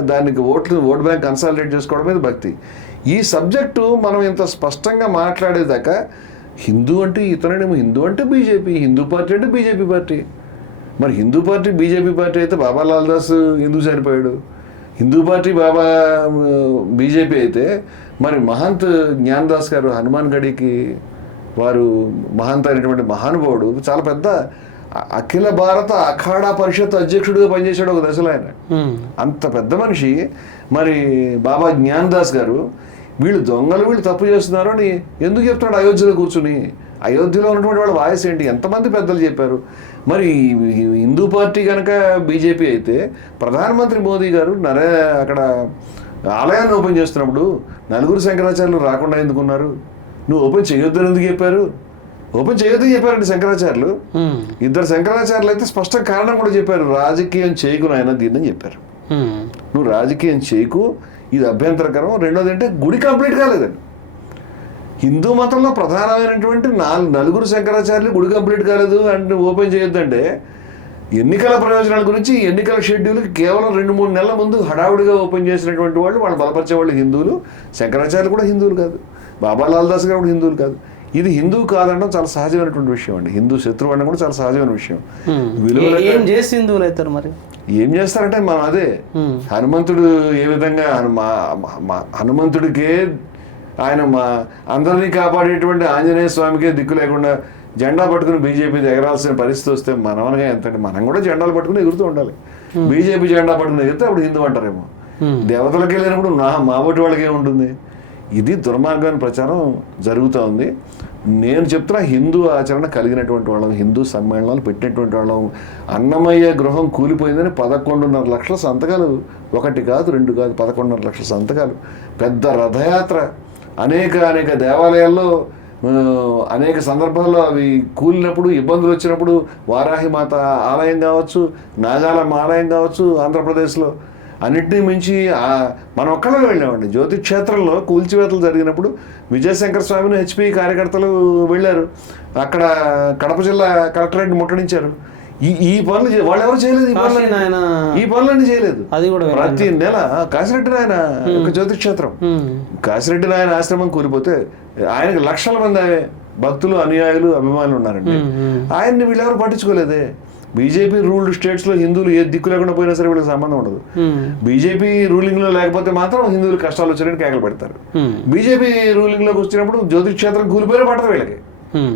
దానికి ఓట్ బ్యాంక్ కన్సాలిడేట్ చేసుకోవడం మీద భక్తి. ఈ సబ్జెక్టు మనం ఇంత స్పష్టంగా మాట్లాడేదాకా హిందూ అంటే ఇతనేమో, హిందూ అంటే బీజేపీ, హిందూ పార్టీ అంటే బీజేపీ పార్టీ. మరి హిందూ పార్టీ బీజేపీ పార్టీ అయితే బాబా లాల్ దాస్ హిందూ చనిపోయాడు, హిందూ పార్టీ బాబా బీజేపీ అయితే మరి మహంత్ జ్ఞానదాస్ గారు హనుమాన్ గడికి వారు మహంత్ అయినటువంటి మహానుభావుడు, చాలా పెద్ద అఖిల భారత అఖాడా పరిషత్ అధ్యక్షుడిగా పనిచేశాడు ఒక దశలో ఆయన. అంత పెద్ద మనిషి మరి బాబా జ్ఞానదాస్ గారు వీళ్ళు దొంగలు, వీళ్ళు తప్పు చేస్తున్నారు అని ఎందుకు చెప్తున్నాడు అయోధ్యలో కూర్చుని? అయోధ్యలో ఉన్నటువంటి వాళ్ళ వాయిస్ ఏంటి? ఎంతమంది పెద్దలు చెప్పారు? మరి హిందూ పార్టీ కనుక బీజేపీ అయితే ప్రధానమంత్రి మోదీ గారు అక్కడ ఆలయాన్ని ఓపెన్ చేస్తున్నప్పుడు నలుగురు శంకరాచార్యులు రాకుండా ఎందుకున్నారు? నువ్వు ఓపెన్ చేయొద్దని ఎందుకు చెప్పారు? ఓపెన్ చేయొద్దని చెప్పారండి శంకరాచార్యులు. ఇద్దరు శంకరాచార్యులు అయితే స్పష్ట కారణం కూడా చెప్పారు, రాజకీయం చేయకు నాయన దీన్ని అని చెప్పారు. నువ్వు రాజకీయం చేయకు, ఇది అభ్యంతరకరం. రెండోది అంటే గుడి కంప్లీట్ కాలేదండి. హిందూ మతంలో ప్రధానమైనటువంటి నలుగురు శంకరాచార్యులు గుడి కంప్లీట్ కాలేదు అంటే ఓపెన్ చేయొద్దంటే, ఎన్నికల ప్రయోజనాల గురించి ఎన్నికల షెడ్యూల్కి కేవలం 2-3 నెలల ముందు హడావుడిగా ఓపెన్ చేసినటువంటి వాళ్ళు బలపరిచే వాళ్ళు హిందువులు. శంకరాచార్యులు కూడా హిందువులు కాదు, బాబా లాల్ దాస్ గారు కూడా హిందువులు కాదు. ఇది హిందువు కాదనడం చాలా సహజమైనటువంటి విషయం అండి. హిందూ శత్రువు అనడం కూడా చాలా సహజమైన విషయం. ఏం చేసి హిందువులు అవుతారు మరి? ఏం చేస్తారంటే మనం అదే హనుమంతుడు ఏ విధంగా హనుమంతుడికే ఆయన అందరినీ కాపాడేటువంటి ఆంజనేయ స్వామికే దిక్కు లేకుండా జెండా పట్టుకుని బీజేపీ ఎగరాల్సిన పరిస్థితి వస్తే మనమనగా ఎంతంటే మనం కూడా జెండాలు పట్టుకుని ఎగురుతూ ఉండాలి. బీజేపీ జెండా పట్టుకుని ఎగిరితే అప్పుడు హిందూ అంటారేమో. దేవతలకి వెళ్ళినప్పుడు మా ఓటు వాళ్ళకి ఏముంటుంది? ఇది దుర్మార్గమైన ప్రచారం జరుగుతూ ఉంది. నేను చెప్తున్నా, హిందూ ఆచరణ కలిగినటువంటి వాళ్ళం, హిందూ సమ్మేళనాలు పెట్టినటువంటి వాళ్ళం. అన్నమయ్య గృహం కూలిపోయిందని 11.5 లక్షల సంతకాలు, 1 కాదు 2 కాదు 11.5 లక్షల సంతకాలు. పెద్ద రథయాత్ర, అనేక దేవాలయాల్లో అనేక సందర్భాల్లో అవి కూలినప్పుడు, ఇబ్బందులు వచ్చినప్పుడు వారాహిమాత ఆలయం కావచ్చు, నాగాలమ్మ ఆలయం కావచ్చు ఆంధ్రప్రదేశ్లో, అన్నింటినీ మించి మనం ఒక్కడే వెళ్ళామండి. జ్యోతి క్షేత్రంలో కూల్చివేతలు జరిగినప్పుడు విజయశంకర స్వామిని హెచ్పి కార్యకర్తలు వెళ్ళారు. అక్కడ కడప జిల్లా కలెక్టరేట్ ముట్టడించారు. ఈ పనులు వాళ్ళెవరు చేయలేదు. ఈ పనులన్నీ చేయలేదు. అది కూడా ప్రతి నెల కాశిరెడ్డి నాయన జ్యోతి క్షేత్రం, కాశిరెడ్డి నాయన ఆశ్రమం కూలిపోతే ఆయనకు లక్షల మంది భక్తులు, అనుయాయులు, అభిమానులు ఉన్నారండి. ఆయన్ని వీళ్ళెవరు పట్టించుకోలేదే. బీజేపీ రూల్డ్ స్టేట్స్ లో హిందువులు ఏ దిక్కు లేకుండా పోయినా సరే వీళ్ళకి సంబంధం ఉండదు. బీజేపీ రూలింగ్ లో లేకపోతే మాత్రం హిందువులు కష్టాలు వచ్చారని కేకలు పెడతారు. బీజేపీ రూలింగ్ లోకి వచ్చినప్పుడు జ్యోతి క్షేత్రం కూలిపోయినా పడతారు వీళ్ళకి.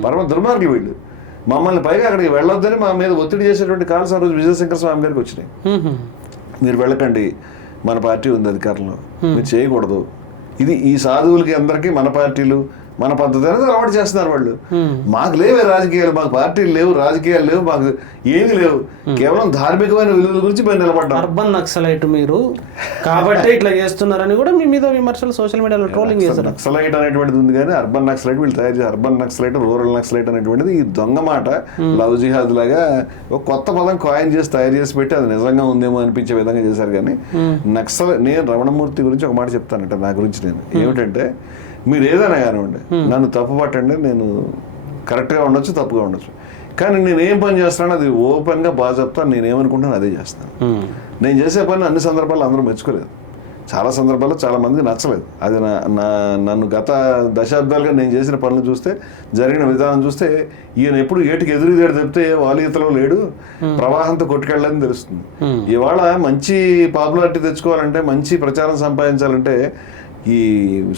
పరమ దుర్మార్గులు వీళ్ళు. మమ్మల్ని పైగా అక్కడికి వెళ్ళొద్దని మా మీద ఒత్తిడి చేసేటువంటి కాల్స్ ఆ రోజు విజయశంకర స్వామి గారికి వచ్చినాయి. మీరు వెళ్ళకండి, మన పార్టీ ఉంది అధికారంలో, మీరు చేయకూడదు. ఇది ఈ సాధువులకి అందరికీ మన పార్టీలు మన పద్ధతి అనేది అలవాటు చేస్తున్నారు వాళ్ళు. మాకు లేవే రాజకీయాలు, మాకు పార్టీలు లేవు, రాజకీయాలు లేవు, మాకు ఏమీ లేవు. కేవలం ధార్మికమైన విలువల గురించి మేము నిలబడ్డాం. అర్బన్ నక్సలైట్ మీరు కాబట్టి ఇట్లా చేస్తున్నారని కూడా మీ మీద విమర్శలు సోషల్ మీడియాలో ట్రోలింగ్ చేస్తారు. నక్సలైట్ అనేటువంటిది ఉంది కానీ అర్బన్ నక్సలైట్ వీళ్ళు తయారు చేసి అర్బన్ నక్సలైట్, రూరల్ నక్సలైట్ అనేటువంటిది ఈ దొంగ మాట, లవ్ జిహాద్ లాగా ఒక కొత్త పదం కాయిన్ చేసి తయారు చేసి పెట్టి అది నిజంగా ఉందేమో అనిపించే విధంగా చేశారు. కానీ నేను రమణమూర్తి గురించి ఒక మాట చెప్తానంట, నా గురించి నేను ఏమిటంటే, మీరు ఏదైనా కానివ్వండి, నన్ను తప్పు పట్టండి, నేను కరెక్ట్గా ఉండొచ్చు, తప్పుగా ఉండొచ్చు, కానీ నేను ఏం పని చేస్తాను అది ఓపెన్గా బాగా చెప్తాను. నేను ఏమనుకుంటాను అదే చేస్తాను. నేను చేసే పని అన్ని సందర్భాల్లో అందరూ మెచ్చుకోలేదు, చాలా సందర్భాల్లో చాలా మందికి నచ్చలేదు. అది నన్ను గత దశాబ్దాలుగా నేను చేసిన పనులు చూస్తే, జరిగిన విధానం చూస్తే, ఈయన ఎప్పుడు ఏటికి ఎదురుదేడు చెప్తే వాలీతలో లేడు, ప్రవాహంతో కొట్టుకెళ్ళని తెలుస్తుంది. ఇవాళ మంచి పాపులారిటీ తెచ్చుకోవాలంటే, మంచి ప్రచారం సంపాదించాలంటే ఈ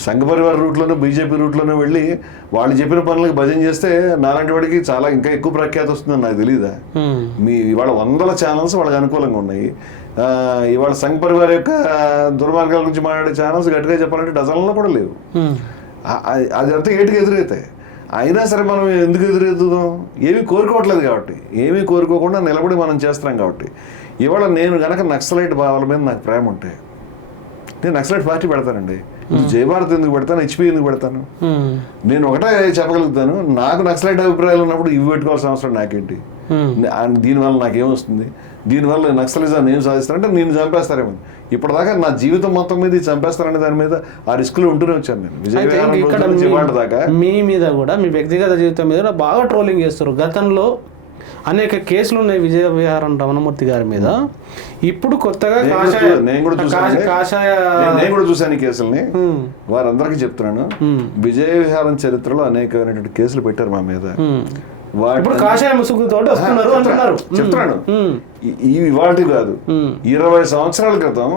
సంఘ పరివార రూట్లోనూ బీజేపీ రూట్లోనూ వెళ్ళి వాళ్ళు చెప్పిన పనులకు భజన చేస్తే నాలాంటి వాడికి చాలా ఇంకా ఎక్కువ ప్రఖ్యాతి వస్తుందని నాకు తెలియదా? ఇవాళ 100 ఛానల్స్ వాళ్ళకి అనుకూలంగా ఉన్నాయి. ఇవాళ సంఘ పరివార యొక్క దుర్మార్గాల గురించి మాట్లాడే ఛానల్స్ గట్టిగా చెప్పాలంటే డజన్లో కూడా లేవు. అది అంతా ఏటికి ఎదురవుతాయి. అయినా సరే మనం ఎందుకు ఎదురెత్తుదాం? ఏమీ కోరుకోవట్లేదు కాబట్టి, ఏమీ కోరుకోకుండా నిలబడి మనం చేస్తున్నాం కాబట్టి. ఇవాళ నేను కనుక నక్సలైట్ భావాల మీద నాకు ప్రేమ ఉంటే నేను నక్సలైట్ పార్టీ పెడతానండి. జయభారత్ ఎందుకు పెడతాను, హెచ్పి ఎందుకు పెడతాను? నేను ఒకటే చెప్పగలుగుతాను, నాకు నక్సలైట్ అభిప్రాయాలు ఉన్నప్పుడు ఇవి పెట్టుకోవాల్సిన అవసరం నాకేంటి? దీనివల్ల నాకేమొస్తుంది? దీనివల్ల నక్సలిజాన్ని ఏం సాధిస్తానంటే నేను చంపేస్తారేమో. ఇప్పటిదాకా నా జీవితం మొత్తం మీద చంపేస్తారనే దాని మీద ఆ రిస్క్లో ఉంటూనే వచ్చాను నేను. విజయవాడ దాకా మీ మీద కూడా, మీ వ్యక్తిగత జీవితం మీద బాగా ట్రోలింగ్ చేస్తారు. గతంలో అనేక కేసులు ఉన్నాయి విజయ విహారం రమణమూర్తి గారి మీద. ఇప్పుడు కొత్తగా నేను కూడా చూశాను ఈ కేసుల్ని. వారందరికీ చెప్తున్నాను, విజయ విహారం చరిత్రలో అనేకమైనటువంటి కేసులు పెట్టారు మా మీద. చెప్తున్నాను, ఇవి వాటి కాదు. 20 సంవత్సరాల క్రితం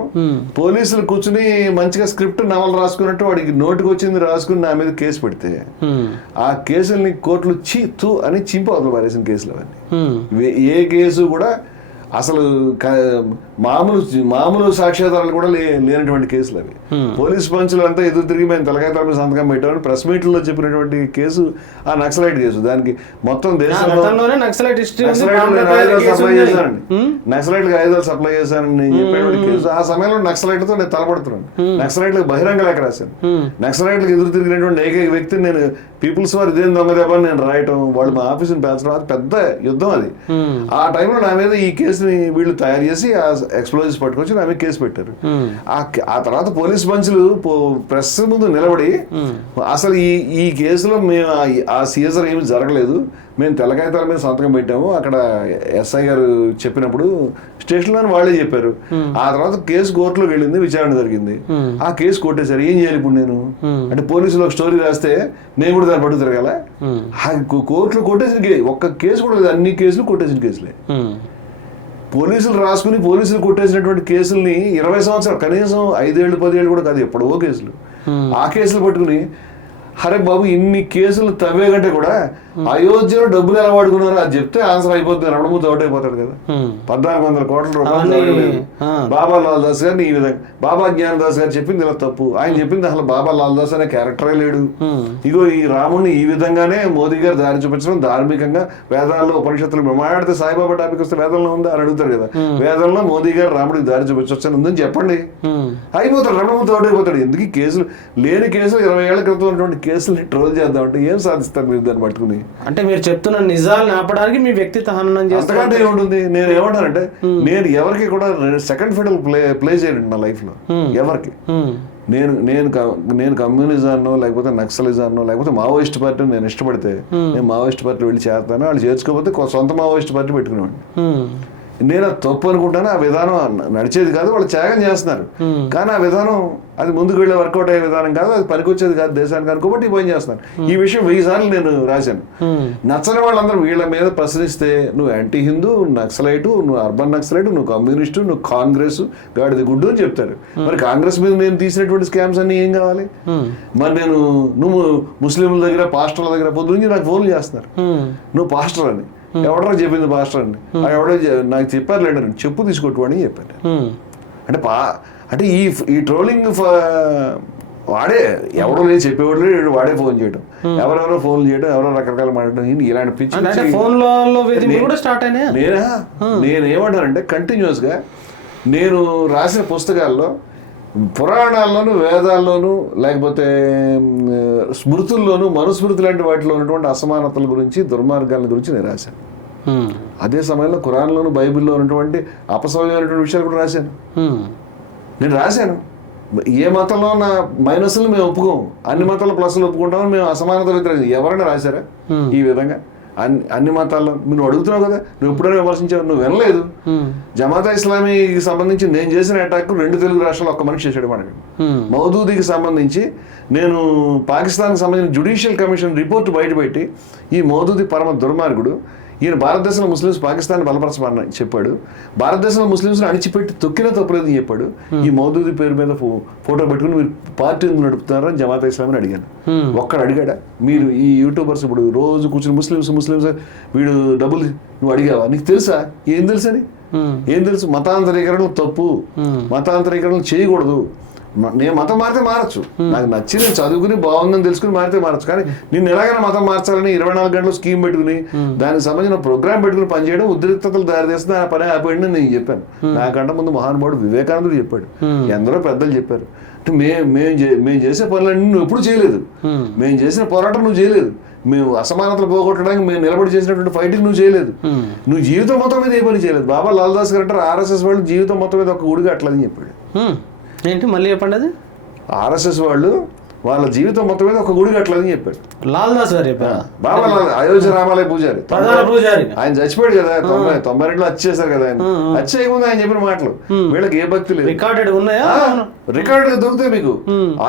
పోలీసులు కూర్చుని మంచిగా స్క్రిప్ట్ నవలు రాసుకున్నట్టు వాడికి నోటికి వచ్చింది రాసుకుని నా మీద కేసు పెడితే ఆ కేసుల్ని కోర్టులు అని చింపు అవతల పారేసిన కేసులు అవన్నీ. ఏ కేసు కూడా అసలు మామూలు సాక్ష్యాధారాలు కూడా లేనటువంటి కేసులు అవి. పోలీస్ పంచులు అంతా ఎదురు తిరిగి మేము తలకాయ తల మీద సంతకం పెట్టామని ప్రెస్ మీట్లో చెప్పినటువంటి కేసు ఆ నక్సలైట్ కేసు. దానికి మొత్తం దేశంలో నక్సలైట్ ఆయుధాలు సప్లై చేశానని నేను చెప్పేటువంటి కేసు. ఆ సమయంలో నక్సలైట్ తో నేను తలపడుతున్నాను. నక్సలైట్లకు బహిరంగ లేఖ రాశాను. నక్సలైట్లకు ఎదురు తిరిగినటువంటి ఏకైక వ్యక్తిని నేను పీపుల్స్ వారు ఇదేం దొంగ దెబ్బ నేను రాయటం, వాళ్ళు మా ఆఫీసుని పేల్చడం, అది పెద్ద యుద్ధం అది. ఆ టైంలో నా మీద ఈ కేసుని వీళ్ళు తయారు చేసి ఆ ఎక్స్ప్లోజివ్స్ పట్టుకొచ్చి నా మీద కేసు పెట్టారు. ఆ తర్వాత పోలీస్ పంచులు ప్రెస్ ముందు నిలబడి అసలు ఈ కేసులో మేము ఆ సీజర్ ఏమి జరగలేదు, మేము తెల్లకాయతాల మీద సంతకం పెట్టాము, అక్కడ ఎస్ఐ గారు చెప్పినప్పుడు స్టేషన్లో వాళ్ళే చెప్పారు. ఆ తర్వాత కేసు కోర్టులోకి వెళ్ళింది, విచారణ జరిగింది, ఆ కేసు కొట్టేశారు. ఏం చేయాలి ఇప్పుడు నేను? అంటే పోలీసులు ఒక స్టోరీ రాస్తే నేను కూడా దాన్ని పట్టు తిరగాల? కోర్టులో కొట్టేసిన ఒక్క కేసు కూడా లేదు, అన్ని కేసులు కొట్టేసిన కేసులే. పోలీసులు రాసుకుని పోలీసులు కొట్టేసినటువంటి కేసుల్ని 20 సంవత్సరాలు, కనీసం 5 ఏళ్ళు 10 ఏళ్ళు కూడా కాదు, ఎప్పుడో కేసులు. ఆ కేసులు పట్టుకుని హరే బాబు ఇన్ని కేసులు తవ్వే కంటే కూడా అయోధ్యలో డబ్బులు ఎలా వాడుకున్నారో అది చెప్తే ఆన్సర్ అయిపోతుంది. రమణమూర్తి అవుట్ అయిపోతాడు కదా. 1400 కోట్ల రూపాయలు బాబా లాల్ దాస్ గారిని ఈ విధంగా బాబా జ్ఞాన దాస్ గారు చెప్పింది ఇలా తప్పు, ఆయన చెప్పింది అసలు బాబా లాల్ దాస్ అనే క్యారెక్టరే లేడు. ఇగో ఈ రాముని ఈ విధంగానే మోదీ గారు దారి చూపించడం ధార్మికంగా వేదాల్లో ఉపనిషత్తులు మాట్లాడితే సాయిబాబా టాపిక్ వస్తే వేదంలో ఉందా అని అడుగుతారు కదా. వేదంలో మోదీ గారు రాముడికి దారి చూపించొచ్చని ఉందని చెప్పండి, అయిపోతాడు. రమణమూర్తి అవుట్ అయిపోతాడు. ఎందుకు కేసులు లేని కేసులు 20 ఏళ్ల క్రితం ఉన్నటువంటి కేసులు ట్రోల్ చేద్దామంటే ఏం సాధిస్తారు మీరు దాన్ని పట్టుకుని? అంటే మీరు చెప్తున్న నిజాలు ఆపడానికి మీ వ్యక్తిత్వ హననం అంతకంటే ఏముంటుంది? నేను ఏమంటానంటే నేను ఎవరికి కూడా సెకండ్ ఫిడల్ ప్లే చేయను నా లైఫ్ లో ఎవరికి. నేను కమ్యూనిజాన్నో లేకపోతే నక్సలిజాన్నో లేకపోతే మావోయిస్ట్ పార్టీ నేను ఇష్టపడితే నేను మావోయిస్ట్ పార్టీ వెళ్ళి చేస్తాను, వాళ్ళు చేర్చుకోకపోతే సొంత మావోయిస్ట్ పార్టీ పెట్టుకునేవాడిని. నేను అది తప్పు అనుకుంటాను. ఆ విధానం నడిచేది కాదు, వాళ్ళు త్యాగం చేస్తున్నారు, కానీ ఆ విధానం అది ముందుకు వెళ్ళే వర్కౌట్ అయ్యే విధానం కాదు, అది పనికొచ్చేది కాదు దేశానికి అనుకోబట్టి పని చేస్తున్నాను. ఈ విషయం 1000 సార్లు నేను రాశాను. నచ్చని వాళ్ళందరూ వీళ్ళ మీద ప్రశ్నిస్తే నువ్వు యాంటీ హిందూ, నక్సలైటు, నువ్వు అర్బన్ నక్సలైటు, నువ్వు కమ్యూనిస్టు, నువ్వు కాంగ్రెస్ గాడిది గుడ్డు అని చెప్తారు. మరి కాంగ్రెస్ మీద నేను తీసినటువంటి స్కామ్స్ అన్ని ఏం కావాలి? మరి నువ్వు ముస్లింల దగ్గర పాస్టర్ల దగ్గర పొద్దున్నే నాకు ఫోన్లు చేస్తున్నారు, నువ్వు పాస్టర్ అని. ఎవడో చెప్పింది పాస్టర్ అండి, ఎవడో నాకు చెప్పారు లేండి, చెప్పు తీసుకొట్టువాడని చెప్పాను. అంటే ఈ ట్రోలింగ్ వాడే ఎవడో లేదు చెప్పేవాడు లేడు, వాడే ఫోన్ చేయడం, ఎవరెవరో ఫోన్లు చేయడం, ఎవరో రకరకాల మాట్లాడడం, ఇలాంటి పిచ్చి. నేనేమంటానంటే కంటిన్యూస్ గా నేను రాసిన పుస్తకాల్లో పురాణాల్లోనూ వేదాల్లోనూ లేకపోతే స్మృతుల్లోనూ మనుస్మృతి లాంటి వాటిలో ఉన్నటువంటి అసమానతల గురించి దుర్మార్గాల గురించి నేను రాశాను. అదే సమయంలో ఖురాన్లోను బైబిల్లో ఉన్నటువంటి అపసవ్యమైనటువంటి విషయాలు కూడా రాశాను. నేను రాశాను ఏ మతంలో నా మైనస్లు మేము ఒప్పుకోము, అన్ని మతాల ప్లస్లు ఒప్పుకుంటామని మేము అసమానత వ్యతిరేకం. ఎవరైనా రాశారా ఈ విధంగా? అన్ని మతాల్లో నువ్వు అడుగుతున్నావు కదా, నువ్వు ఎప్పుడైనా విమర్శించావు? నువ్వు వినలేదు. జమాతా ఇస్లామీకి సంబంధించి నేను చేసిన అటాక్ 2 తెలుగు రాష్ట్రాలు ఒక్క మనిషి చేశాడు మనకి. మౌదూదీకి సంబంధించి నేను పాకిస్తాన్కి సంబంధించిన జ్యుడిషియల్ కమిషన్ రిపోర్ట్ బయటపెట్టి ఈ మౌదూదీ పరమ దుర్మార్గుడు, ఈయన భారతదేశంలో ముస్లిమ్స్ పాకిస్తాన్ బలపరచమని చెప్పాడు, భారతదేశంలో ముస్లిమ్స్ని అణిచిపెట్టి తొక్కినా తప్పలేదని చెప్పాడు. ఈ మౌదూదీ పేరు మీద ఫోటో పెట్టుకుని మీరు పార్టీ నడుపుతున్నారని జమాతా ఇస్లామీని అడిగాను. ఒక్కడ అడిగాడా? మీరు ఈ యూట్యూబర్స్ ఇప్పుడు రోజు కూర్చుని ముస్లిమ్స్ వీడు డబ్బులు నువ్వు అడిగావా? నీకు తెలుసా? ఏం తెలుసని? ఏం తెలుసు? మతాంతరీకరణ తప్పు, మతాంతరీకరణ చేయకూడదు. నేను మతం మారితే మారచ్చు, నాకు నచ్చి నేను చదువుకుని బాగుందని తెలుసుకుని మారితే మారచ్చు, కానీ నేను ఎలాగైనా మతం మార్చాలని 24 గంటలు స్కీమ్ పెట్టుకుని దానికి సంబంధించిన ప్రోగ్రామ్ పెట్టుకుని పనిచేయడం ఉద్రిక్తతలు దారి చేస్తుంది. ఆ పని ఆపేయండి నేను చెప్పాను. నాకంటే ముందు మహానుభావుడు వివేకానందుడు చెప్పాడు, ఎందరో పెద్దలు చెప్పారు. అంటే మేము చేసే పనులన్నీ నువ్వు ఎప్పుడు చేయలేదు, మేము చేసిన పోరాటం నువ్వు చేయలేదు, మేము అసమానతలు పోగొట్టడానికి మేము నిలబడి చేసినటువంటి ఫైటింగ్ నువ్వు చేయలేదు, నువ్వు జీవితం మొత్తం మీద ఏ పని చేయలేదు. బాబా లాల్ దాస్ గారు అంటారు RSS వాళ్ళు జీవితం మొత్తం మీద ఒక గుడిగా అట్లని చెప్పాడు. ఏంటి మళ్ళీ చెప్పండి? అది RSS వాళ్ళు వాళ్ళ జీవితం మొత్తం మీద ఒక గుడి కట్టలేదని చెప్పాడు లాల్ దాస్ గారు చెప్పారు. బాబా లాల్ అయోధ్య రామాలయ పూజారి ఆయన చచ్చిపోయాడు కదా 92లో హత్య చేశారు కదా. ఆయన హత్య చేయకుండా ఆయన చెప్పిన మాటలు వీళ్ళకి ఏ భక్తి లేదు. రికార్డెడ్ ఉన్నాయా? రికార్డులు దొరుకుతాయి మీకు.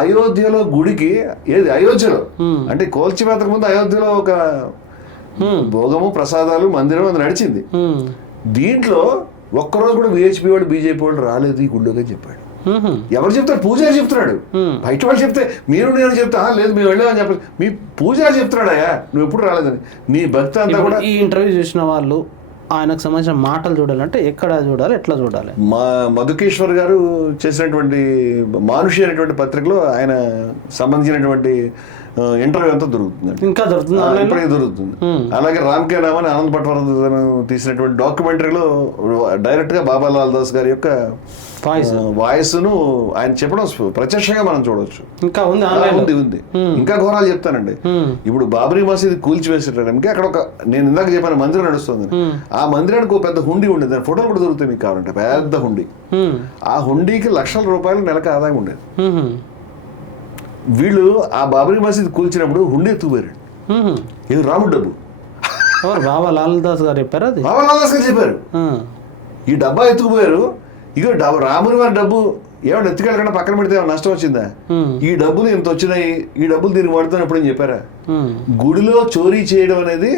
అయోధ్యలో గుడికి ఏది అయోధ్యలో అంటే కోల్చివేతకు ముందు అయోధ్యలో ఒక భోగము ప్రసాదాలు మందిరం అది నడిచింది. దీంట్లో ఒక్కరోజు కూడా VHP వాడు BJP వాడు రాలేదు ఈ గుడిలోకి చెప్పాడు. ఎవరు చెప్తారు? పూజారి చెప్తున్నాడు. బయట వాళ్ళు చెప్తే మీరు నేను చెప్తా లేదు మేము వెళ్ళామని చెప్పాలి. మీ పూజారి చెప్తున్నాడయా నువ్వు ఎప్పుడు రాలేదని. నీ భక్తి అంతా కూడా ఈ ఇంటర్వ్యూ చూసిన వాళ్ళు ఆయనకు సంబంధించిన మాటలు చూడాలంటే ఎక్కడ చూడాలి, ఎట్లా చూడాలి? మధుకేశ్వర్ గారు చేసినటువంటి మానుషి అనేటువంటి పత్రికలో ఆయన సంబంధించినటువంటి ఇంటర్వ్యూ అంతా దొరుకుతుంది, ఇంకా దొరుకుతుంది, ఇప్పటికీ దొరుకుతుంది. అలాగే రామ్ కే రామన్ ఆనంద్ పట్వర్ధన్ తీసినటువంటి డాక్యుమెంటరీలో డైరెక్ట్ గా బాబాలాల్ దాస్ గారి యొక్క వాయిస్ ను ఆయన చెప్పడం ప్రత్యక్షంగా మనం చూడవచ్చు. ఇంకా ఉంది. ఇంకా ఘోరాలు చెప్తానండి. ఇప్పుడు బాబరీ మసీద్ కూల్చివేసేటంటే అక్కడ ఒక నేను ఇందాక చెప్పిన మందిరం నడుస్తుంది. ఆ మందిరానికి ఒక పెద్ద హుండీ ఉండేది, దాని ఫోటోలు కూడా దొరుకుతాయి మీకు కావాలంటే. పెద్ద హుండీ, ఆ హుండీకి లక్షల రూపాయలు నెలకు ఆదాయం ఉండేది. వీళ్ళు ఆ బాబరీ మసీద్ కూల్చినప్పుడు హుండీ ఎత్తుకుపోయారు. ఇది రాముడు డబ్బు. బాబా లాల్ దాస్ గారు చెప్పారు, అది బాబా లాల్ దాస్ గారు చెప్పారు. ఈ డబ్బా ఎత్తుకుపోయారు. ఇగో రాముని వారి డబ్బు ఏమన్నా ఎత్తుకెళ్ళకుండా పక్కన పెడితే ఏమైనా నష్టం వచ్చిందా? ఈ డబ్బులు ఇంత వచ్చినాయి, ఈ డబ్బులు దీనికి వాడుతున్నప్పుడు అని చెప్పారా? గుడిలో చోరీ చేయడం అనేది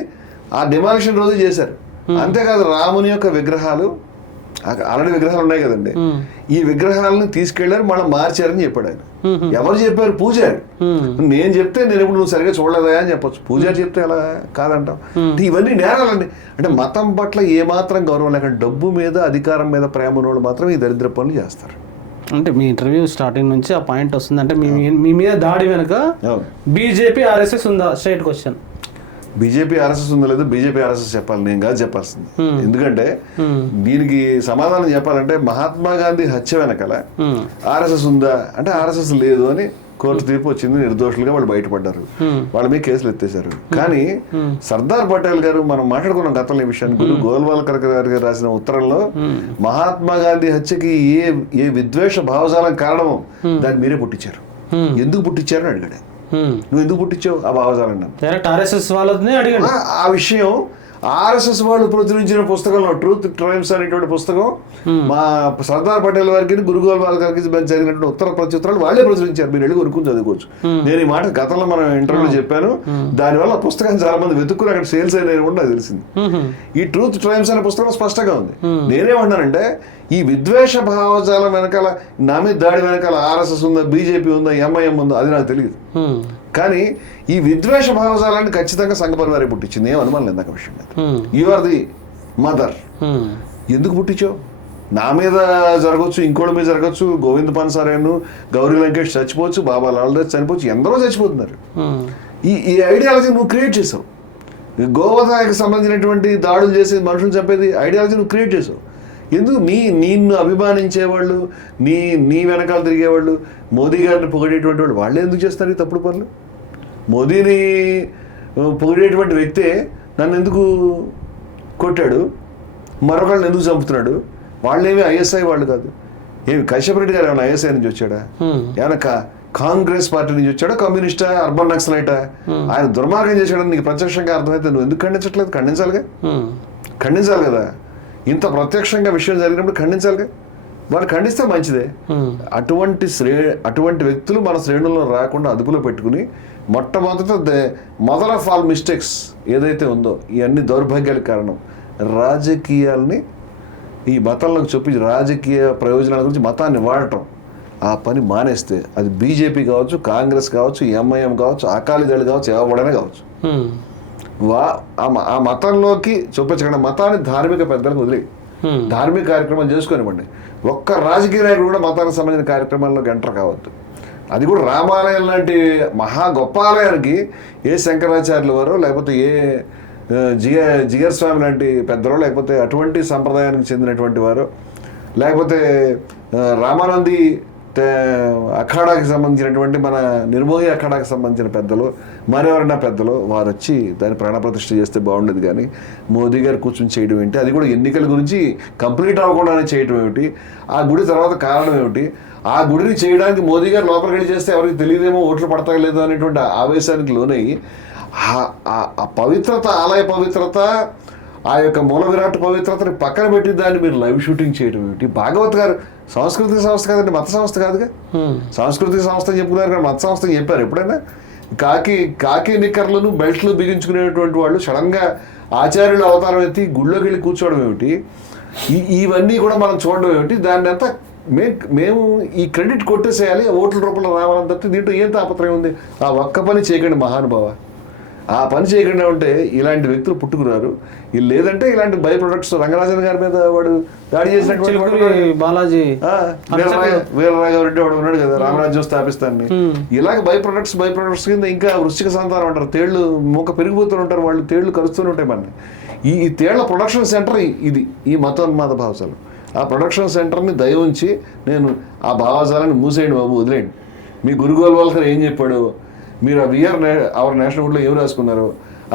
ఆ డిమాలిషన్ రోజు చేశారు. అంతేకాదు రాముని యొక్క విగ్రహాలు ఆల్రెడీ విగ్రహాలు ఉన్నాయి కదండి, ఈ విగ్రహాలను తీసుకెళ్లారు, మళ్ళీ మార్చారని చెప్పాడు ఆయన. ఎవరు చెప్పారు? పూజారి. నేను చెప్తే నేను ఇప్పుడు నువ్వు సరిగా చూడలేదా అని చెప్పొచ్చు, పూజారి చెప్తే ఎలా కాదంటాం? ఇవన్నీ నేరాలండి. అంటే మతం పట్ల ఏమాత్రం గౌరవం లేకుండా డబ్బు మీద అధికారం మీద ప్రేమ ఉన్నోళ్ళు మాత్రం ఈ దరిద్ర పనులు చేస్తారు. అంటే మీ ఇంటర్వ్యూ స్టార్టింగ్ నుంచి ఆ పాయింట్ వస్తుంది, అంటే మీ మీద దాడి వెనుక బీజేపీ ఆర్ఎస్ఎస్ ఉందా? Straight question. బీజేపీ ఆర్ఎస్ఎస్ ఉందో లేదు, బీజేపీ ఆర్ఎస్ఎస్ చెప్పాలి, నేను కాదు చెప్పాల్సింది. ఎందుకంటే దీనికి సమాధానం చెప్పాలంటే మహాత్మా గాంధీ హత్య వెనకాల ఆర్ఎస్ఎస్ ఉందా అంటే ఆర్ఎస్ఎస్ లేదు అని కోర్టు తీర్పు వచ్చింది. నిర్దోషులుగా వాళ్ళు బయటపడ్డారు, వాళ్ళ మీద కేసులు ఎత్తేసారు. కానీ సర్దార్ పటేల్ గారు, మనం మాట్లాడుకున్నాం గతంలో ఈ విషయాన్ని, గురు గోల్వాల్కర్ గారు రాసిన ఉత్తరంలో మహాత్మా గాంధీ హత్యకి ఏ విద్వేష భావజాలం కారణమో దాన్ని మీరే పుట్టించారు, ఎందుకు పుట్టించారని అడిగాడు. నువ్వు ఎందుకు పుట్టించావు ఆ భావజాలను? ఆర్ఎస్ఎస్ వాళ్ళని అడిగాడు. ఆ విషయం ఆర్ఎస్ఎస్ వాళ్ళు ప్రచురించిన పుస్తకంలో ట్రూత్ ట్రైమ్స్ అనేటువంటి పుస్తకం మా సర్దార్ పటేల్ వారికి, గురు గోల్వాల్ గారికి జరిగినటువంటి ఉత్తర ప్రత్యుత్తరాలు వాళ్ళే ప్రచురించారు. మీరు వెళ్ళి కొనుక్కుని చదువుకోవచ్చు. నేను ఈ మాట గతంలో మనం ఇంటర్వ్యూలో చెప్పాను. దానివల్ల పుస్తకాన్ని చాలా మంది వెతుక్కుని అక్కడ సేల్స్ అయిన కూడా నాకు తెలిసింది. ఈ ట్రూత్ ట్రైమ్స్ అనే పుస్తకం స్పష్టంగా ఉంది. నేనేమన్నానంటే ఈ విద్వేష భావజాలం వెనకాల, నా మీద దాడి వెనకాల ఆర్ఎస్ఎస్ ఉందా, బీజేపీ ఉందా, ఎంఐఎం ఉందా అది నాకు తెలియదు. కానీ ఈ విద్వేష భావజాలాన్ని ఖచ్చితంగా సంఘ పరివారే పుట్టించింది, ఏం అనుమానం లేదు నాకు విషయం. You are the mother. ఎందుకు పుట్టించావు? నా మీద జరగచ్చు, ఇంకోటి మీద జరగచ్చు, గోవింద్ పాన్సారేను, గౌరీ వెంకటేష్ చచ్చిపోవచ్చు, బాబా లాల్ దాస్ చనిపోవచ్చు, ఎందరో చచ్చిపోతున్నారు. ఈ ఐడియాలజీ నువ్వు క్రియేట్ చేసావు. గోవధాకి సంబంధించినటువంటి దాడులు చేసి మనుషులు చంపేది ఐడియాలజీ నువ్వు క్రియేట్ చేసావు. ఎందుకు నిన్ను అభిమానించేవాళ్ళు, నీ వెనకాల తిరిగేవాళ్ళు, మోదీ గారిని పొగిడేటువంటి వాళ్ళు వాళ్ళే ఎందుకు చేస్తారు ఈ తప్పుడు పనులు? మోదీని పొగిడేటువంటి వ్యక్తే నన్ను ఎందుకు కొట్టాడు, మరొకళ్ళని ఎందుకు చంపుతున్నాడు? వాళ్ళేమి ఐఎస్ఐ వాళ్ళు కాదు. ఏమి కశ్యప్ రెడ్డి గారు ఏమైనా ఐఎస్ఐ నుంచి వచ్చాడా? ఏమైనా కాంగ్రెస్ పార్టీ నుంచి వచ్చాడా, కమ్యూనిస్టా, అర్బన్ నక్సలైటా? ఆయన దుర్మార్గం చేశాడని నీకు ప్రత్యక్షంగా అర్థమైతే నువ్వు ఎందుకు ఖండించట్లేదు? ఖండించాలి కదా. ఇంత ప్రత్యక్షంగా విషయం జరిగినప్పుడు ఖండించాలిగా. వాళ్ళు ఖండిస్తే మంచిదే. అటువంటి వ్యక్తులు మన శ్రేణుల్లో రాకుండా అదుపులో పెట్టుకుని మదర్ ఆఫ్ ఆల్ మిస్టేక్స్ ఏదైతే ఉందో, ఈ అన్ని దౌర్భాగ్యాలకు కారణం రాజకీయాల్ని ఈ మతంలోకి చెప్పి రాజకీయ ప్రయోజనాల గురించి మతాన్ని వాడటం, ఆ పని మానేస్తే అది బీజేపీ కావచ్చు, కాంగ్రెస్ కావచ్చు, ఎంఐఎం కావచ్చు, అకాలీదళ్ కావచ్చు, ఎవడైనా కావచ్చు, ఆ మతంలోకి చూపించకుండా మతాన్ని ధార్మిక పెద్దలకు వదిలి ధార్మిక కార్యక్రమాలు చేసుకునివ్వండి. ఒక్క రాజకీయ నాయకుడు కూడా మతానికి సంబంధించిన కార్యక్రమాల్లోకి ఎంటర్ కావద్దు. అది కూడా రామాలయం లాంటి మహా గొప్ప ఆలయానికి ఏ శంకరాచార్యుల వారో, లేకపోతే ఏ జియర్ స్వామి లాంటి పెద్దరో, లేకపోతే అటువంటి సంప్రదాయానికి చెందినటువంటి వారు, లేకపోతే రామానంది అఖాడాకి సంబంధించినటువంటి మన నిర్మోహి అఖాడాకి సంబంధించిన పెద్దలు, మరెవరైనా పెద్దలు వారు వచ్చి దాన్ని ప్రాణప్రతిష్ఠ చేస్తే బాగుండేది. కానీ మోదీ గారు కూర్చొని చేయడం ఏంటి? అది కూడా ఎన్నికల గురించి కంప్లీట్ అవ్వకుండానే చేయడం ఏమిటి? ఆ గుడి తర్వాత కారణం ఏమిటి? ఆ గుడిని చేయడానికి మోదీ గారు లోపలికి వెళ్ళి చేస్తే ఎవరికి తెలియదేమో, ఓట్లు పడతాయి లేదు అనేటువంటి ఆవేశానికి లోనై ఆ పవిత్రత, ఆలయ పవిత్రత, ఆ యొక్క మూల విరాట్ పవిత్రతని పక్కన పెట్టి దాన్ని మీరు లైవ్ షూటింగ్ చేయడం ఏమిటి? భాగవత్ గారు సాంస్కృతిక సంస్థ కాదండి, మత సంస్థ కాదుగా. సాంస్కృతిక సంస్థ చెప్పుకున్నారు కానీ మత సంస్థ చెప్పారు ఎప్పుడైనా? కాకి నిక్కర్లను బెల్ట్లు బిగించుకునేటువంటి వాళ్ళు సడన్గా ఆచార్యుల అవతారం ఎత్తి గుళ్ళోకి వెళ్ళి కూర్చోవడం ఏమిటి? ఇవన్నీ కూడా మనం చూడడం ఏమిటి? దాన్ని అంతా మేము ఈ క్రెడిట్ కొట్టేసేయాలి, ఓట్ల రూపంలో రావాలని తప్పితే దీంట్లో ఏం తాపత్రయం ఉంది? ఆ ఒక్క పని చేయకండి మహానుభావ. ఆ పని చేయకుండా ఉంటే ఇలాంటి వ్యక్తులు పుట్టుకురారు. వీళ్ళు లేదంటే ఇలాంటి బై ప్రొడక్ట్స్ రంగరాజన్ గారి మీద వాడు దాడి చేసినటువంటి బాలాజీ వీరరాఘవరెడ్డి వాడు ఉన్నాడు కదా, రామరాజ్యం స్థాపిస్తాన్ని. ఇలాగ బై ప్రొడక్ట్స్ కింద ఇంకా వృశ్చిక సంతానం అంటారు, తేళ్లు మూక పెరిగిపోతూ ఉంటారు, వాళ్ళు తేళ్లు కలుస్తూనే ఉంటాయి మన. ఈ తేళ్ల ప్రొడక్షన్ సెంటర్ ఇది, ఈ మతోన్మాద భావజాలం. ఆ ప్రొడక్షన్ సెంటర్ని దయ ఉంచి నేను ఆ భావజాలాన్ని మూసేయండి బాబు, వదిలేయండి. మీ గురు గోల్వాల్కర్ ఏం చెప్పాడు, మీరు ఆ విఆర్ అవర్ నేషనల్ వుడ్లో ఏం రాసుకున్నారు,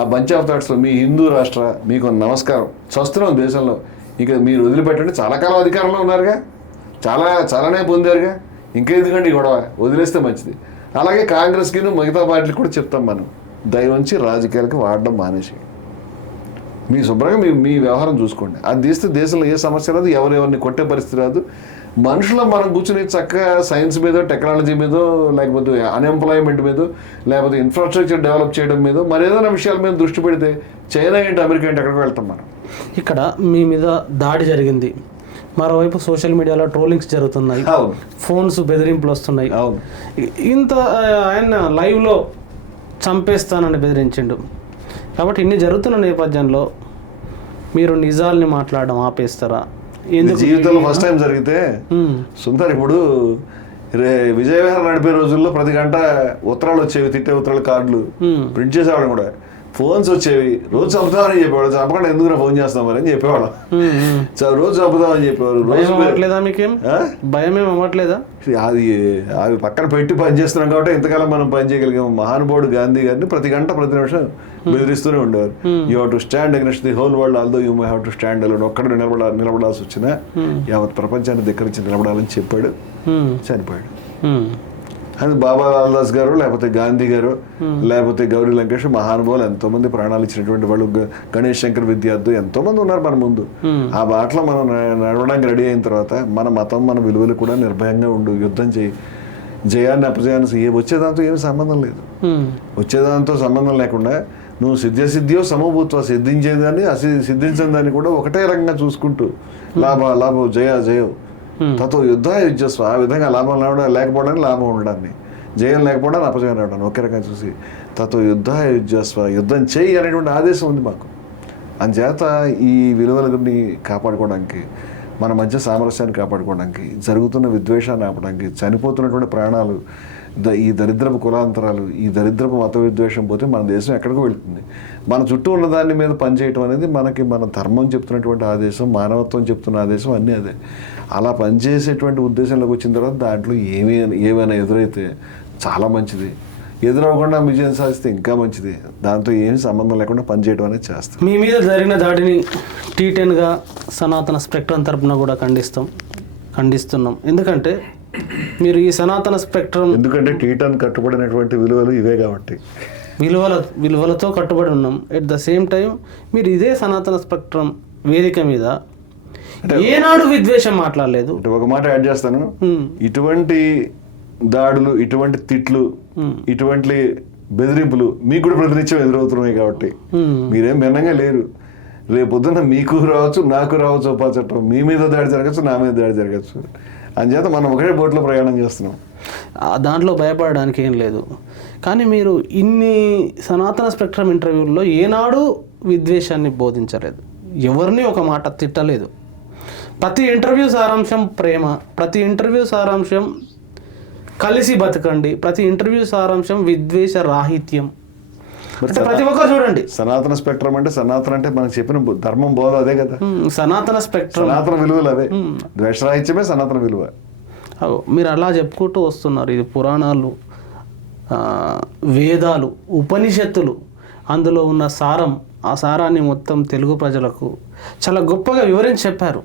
ఆ బంచ్ ఆఫ్ థాట్స్లో మీ హిందూ రాష్ట్ర మీకు నమస్కారం, చస్తున్నాం దేశంలో, ఇక మీరు వదిలిపెట్టండి, చాలా కాలం అధికారంలో ఉన్నారుగా, చాలానే పొందారుగా, ఇంకెందుకండి ఈ గొడవ, వదిలేస్తే మంచిది. అలాగే కాంగ్రెస్కి మిగతా పార్టీలకు కూడా చెప్తాం, మనం దయ ఉంచి రాజకీయాలకి వాడడం మానేసి మీ శుభ్రంగా మీ వ్యవహారం చూసుకోండి. అది తీస్తే దేశంలో ఏ సమస్య రాదు, ఎవరెవరిని కొట్టే పరిస్థితి రాదు. మనుషులు మనం కూర్చుని చక్కగా సైన్స్ మీద, టెక్నాలజీ మీద, లేకపోతే అన్ఎంప్లాయ్మెంట్ మీద, లేకపోతే ఇన్ఫ్రాస్ట్రక్చర్ డెవలప్ చేయడం మీద, మరి ఏదైనా విషయాల మీద దృష్టి పెడితే చైనా ఏంటి, అమెరికా ఏంటి, ఎక్కడికి వెళ్తాం మనం. ఇక్కడ మీ మీద దాడి జరిగింది, మరోవైపు సోషల్ మీడియాలో ట్రోలింగ్స్ జరుగుతున్నాయి, ఫోన్స్ బెదిరింపులు వస్తున్నాయి. ఇంత ఆయన లైవ్లో చంపేస్తానని బెదిరించిండు. కాబట్టి ఇన్ని జరుగుతున్న నేపథ్యంలో మీరు నిజాల్ని మాట్లాడడం ఆపేస్తారా? జీవితంలో ఫస్ట్ టైం జరిగితే సుందర్ ఇప్పుడు విజయవిహారం నడిపే రోజుల్లో ప్రతి గంట ఉత్తరాలు వచ్చేవి, తిట్టే ఉత్తరాలు, కార్డులు ప్రింట్ చేసేవాడు కూడా, ఫోన్స్ వచ్చేవి, రోజు చంపుతామని చెప్పేవాడు, చంపకుండా ఎందుకు ఫోన్ చేస్తాం మరి అని చెప్పేవాడు, రోజు చంపుతామని చెప్పేవారు. రోజు మీకేం భయం ఏం అవ్వట్లేదా? అది పక్కన పెట్టి పని చేస్తున్నాం కాబట్టి ఇంతకాలం మనం పని చేయగలిగాం. మహానుభావుడు గాంధీ గారిని ప్రతి గంట ప్రతి నిమిషం బెదిరిస్తూనే ఉండేవారు. You have to stand against the whole world, although you may have to stand alone. ఒక్కడ నిలబడాల్సి వచ్చినా యావత్ ప్రపంచాన్ని ధిక్కరించి నిలబడాలని చెప్పాడు, చనిపోయాడు. అది బాబా లాల్దాస్ గారు, లేకపోతే గాంధీ గారు, లేకపోతే గౌరీ లంకేష్, మహానుభావులు ఎంతో మంది ప్రాణాలు ఇచ్చినటువంటి వాళ్ళు, గణేష్ శంకర్ విద్యార్థులు ఎంతో మంది ఉన్నారు మన ముందు. ఆ బాటలో మనం నడవడానికి రెడీ అయిన తర్వాత మన మతం, మన విలువలు కూడా నిర్భయంగా ఉండు, యుద్ధం చేయి, జయాన్ని అపజయాన్ని వచ్చేదాంతో ఏమి సంబంధం లేదు. వచ్చేదాంతో సంబంధం లేకుండా నువ్వు సిద్ధ్యో సమభూత్వ, సిద్ధించేదాన్ని సిద్ధించని దాన్ని కూడా ఒకటే రకంగా చూసుకుంటూ లాభం జయం తతో యుద్ధ యుద్ధస్వ, ఆ విధంగా లాభం లేకపోవడానికి లాభం ఉండడాన్ని, జయం లేకపోవడానికి అపజయం రావడానికి ఒకే రకంగా చూసి తతో యుద్ధ యుద్ధస్వ, యుద్ధం చేయి అనేటువంటి ఆదేశం ఉంది మాకు. అందుచేత ఈ విలువలని కాపాడుకోవడానికి, మన మధ్య సామరస్యాన్ని కాపాడుకోవడానికి, జరుగుతున్న విద్వేషాన్ని ఆపడానికి, చనిపోతున్నటువంటి ప్రాణాలు, ఈ దరిద్రపు కులాంతరాలు, ఈ దరిద్రపు మత విద్వేషం పోతే మన దేశం ఎక్కడికో వెళ్తుంది. మన చుట్టూ ఉన్న దాని మీద పనిచేయటం అనేది మనకి మన ధర్మం చెప్తున్నటువంటి ఆదేశం, మానవత్వం చెప్తున్న ఆదేశం, అన్నీ అదే. అలా పనిచేసేటువంటి ఉద్దేశంలోకి వచ్చిన తర్వాత దాంట్లో ఏమైనా ఎదురైతే చాలా మంచిది, ఎదురవ్వకుండా విజయం సాధిస్తే ఇంకా మంచిది. దాంతో ఏమి సంబంధం లేకుండా పనిచేయడం అనేది చేస్తాం. మీ మీద జరిగిన దాడిని T10గా సనాతన స్పెక్ట్రమ్ తరపున కూడా ఖండిస్తున్నాం. ఎందుకంటే మీరు ఈ సనాతన స్పెక్ట్రమ్, ఎందుకంటే T10 కట్టుబడినటువంటి విలువలు ఇవే కాబట్టి విలువలతో కట్టుబడి ఉన్నాం. ఎట్ ద సేమ్ టైం మీరు ఇదే సనాతన స్పెక్ట్రమ్ వేదిక మీద ఏనాడు విద్వేషం మాట్లాడలేదు. ఒక మాట యాడ్ చేస్తాను, ఇటువంటి దాడులు, ఇటువంటి తిట్లు, ఇటువంటి బెదిరింపులు మీకు కూడా ప్రతినిత్యం ఎదురవుతున్నాయి కాబట్టి మీరేం భిన్నంగా లేరు. రేపు పొద్దున్న మీకు రావచ్చు, నాకు రావచ్చు ఉపా చట్టం, మీ మీద దాడి జరగచ్చు, నా మీద దాడి జరగచ్చు. అందుచేత మనం ఒకటే బోట్లో ప్రయాణం చేస్తున్నాం, దాంట్లో భయపడడానికి ఏం లేదు. కానీ మీరు ఇన్ని సనాతన స్పెక్ట్రమ్ ఇంటర్వ్యూల్లో ఏనాడు విద్వేషాన్ని బోధించలేదు, ఎవరిని ఒక మాట తిట్టలేదు. ప్రతి ఇంటర్వ్యూ సారాంశం ప్రేమ, ప్రతి ఇంటర్వ్యూ సారాంశం కలిసి బతకండి, ప్రతి ఇంటర్వ్యూ సారాంశం విద్వేష రాహిత్యం. ప్రతి ఒక్కరు చూడండి, సనాతన స్పెక్ట్రమ్ అంటే సనాతన అంటే మనకు చెప్పిన ధర్మం బోధ అదే కదా, సనాతన స్పెక్ట్రమ్, సనాతన విలువలు అవే, ద్వేషరాహిత్యమే సనాతన విలువ. మీరు అలా చెప్పుకుంటూ వస్తున్నారు. ఇది పురాణాలు, వేదాలు, ఉపనిషత్తులు, అందులో ఉన్న సారం, ఆ సారాన్ని మొత్తం తెలుగు ప్రజలకు చాలా గొప్పగా వివరించి చెప్పారు.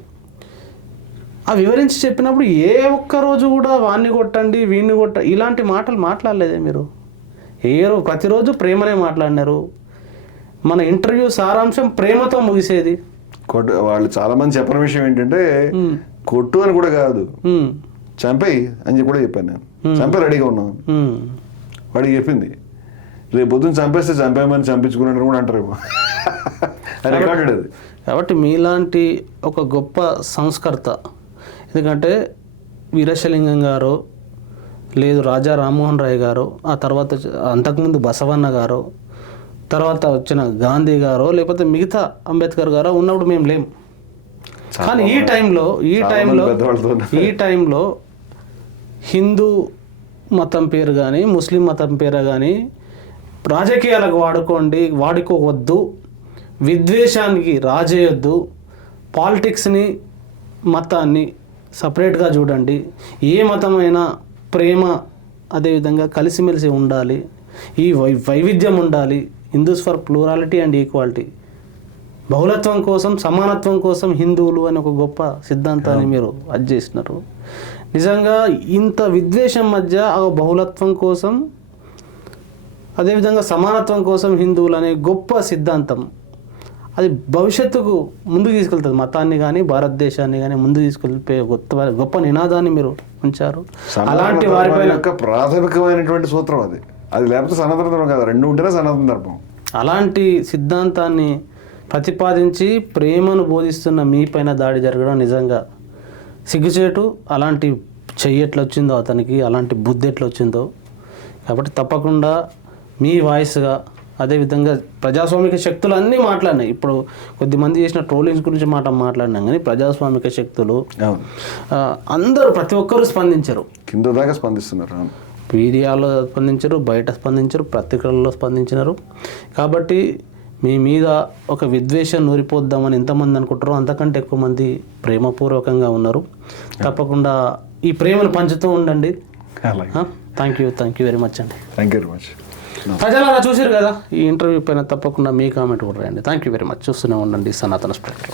ఆ వివరించి చెప్పినప్పుడు ఏ ఒక్కరోజు కూడా వాణ్ణి కొట్టండి, వీణ్ణి ఇలాంటి మాటలు మాట్లాడలేదే మీరు? ప్రతిరోజు ప్రేమనే మాట్లాడినారు. మన ఇంటర్వ్యూ సారాంశం ప్రేమతో ముగిసేది. వాళ్ళు చాలా మంది చెప్పిన విషయం ఏంటంటే, కొట్టు అని కూడా కాదు, చంపేయి అని కూడా చెప్పాను నేను. చంపే రెడీగా ఉన్నాను వాడికి చెప్పింది. రేపు పొద్దున్న చంపేస్తే చంపేమని చంపించుకున్నాడు కూడా అంటారేమో, రికార్డెడ్ అది. కాబట్టి మీలాంటి ఒక గొప్ప సంస్కర్త, ఎందుకంటే వీరేశలింగం గారు, లేదు రాజా రామ్మోహన్ రాయ్ గారు, ఆ తర్వాత అంతకుముందు బసవన్న గారు, తర్వాత వచ్చిన గాంధీ గారో లేకపోతే మిగతా అంబేద్కర్ గారో ఉన్నప్పుడు మేము లేం. కానీ ఈ టైంలో హిందూ మతం పేరు కానీ ముస్లిం మతం పేరు కానీ రాజకీయాలకు వాడుకోవద్దు, విద్వేషానికి రాజేయొద్దు, పాలిటిక్స్ని మతాన్ని సపరేట్గా చూడండి, ఏ మతమైనా ప్రేమ అదేవిధంగా కలిసిమెలిసి ఉండాలి, ఈ వైవిధ్యం ఉండాలి, Hindus for plurality and equality, బహుళత్వం కోసం సమానత్వం కోసం హిందువులు అని ఒక గొప్ప సిద్ధాంతాన్ని మీరు అది చేసినారు. నిజంగా ఇంత విద్వేషం మధ్య ఆ బహుళత్వం కోసం అదేవిధంగా సమానత్వం కోసం హిందువులు అనే గొప్ప సిద్ధాంతం అది భవిష్యత్తుకు ముందుకు తీసుకెళ్తుంది, మతాన్ని కానీ భారతదేశాన్ని కానీ ముందుకు తీసుకెళ్ళిపోయే గొప్ప నినాదాన్ని మీరు ఉంచారు. అలాంటి వారిపైన ప్రాథమికమైనటువంటి సూత్రం అది లేకపోతే సనాతన ధర్మం కాదు, రెండు ఉంటేనే సనాతన ధర్మం. అలాంటి సిద్ధాంతాన్ని ప్రతిపాదించి ప్రేమను బోధిస్తున్న మీ పైన దాడి జరగడం నిజంగా సిగ్గుచేటు. అలాంటి చెయ్యి ఎట్లా వచ్చిందో అతనికి, అలాంటి బుద్ధి ఎట్లా వచ్చిందో. కాబట్టి తప్పకుండా మీ వాయిస్గా అదేవిధంగా ప్రజాస్వామిక శక్తులు అన్నీ మాట్లాడినాయి. ఇప్పుడు కొద్దిమంది చేసిన ట్రోలింగ్స్ గురించి మాట్లాడినాం, కానీ ప్రజాస్వామిక శక్తులు అందరూ ప్రతి ఒక్కరూ స్పందించారు, కింద దాకా స్పందిస్తున్నారు. మీడియాలో స్పందించారు, బయట స్పందించారు, పత్రికలలో స్పందించినారు. కాబట్టి మీ మీద ఒక విద్వేషం నూరిపోద్దామని ఎంతమంది అనుకుంటారో అంతకంటే ఎక్కువ మంది ప్రేమపూర్వకంగా ఉన్నారు. తప్పకుండా ఈ ప్రేమను పంచుతూ ఉండండి. థ్యాంక్ యూ వెరీ మచ్ అండి. Thank you very much. ప్రజలారా చూసారు కదా, ఈ ఇంటర్వ్యూ పైన తప్పకుండా మీ కామెంట్ కూడా రాయండి. Thank you very much. చూస్తూనే ఉండండి సనాతన స్ప్రెడ్.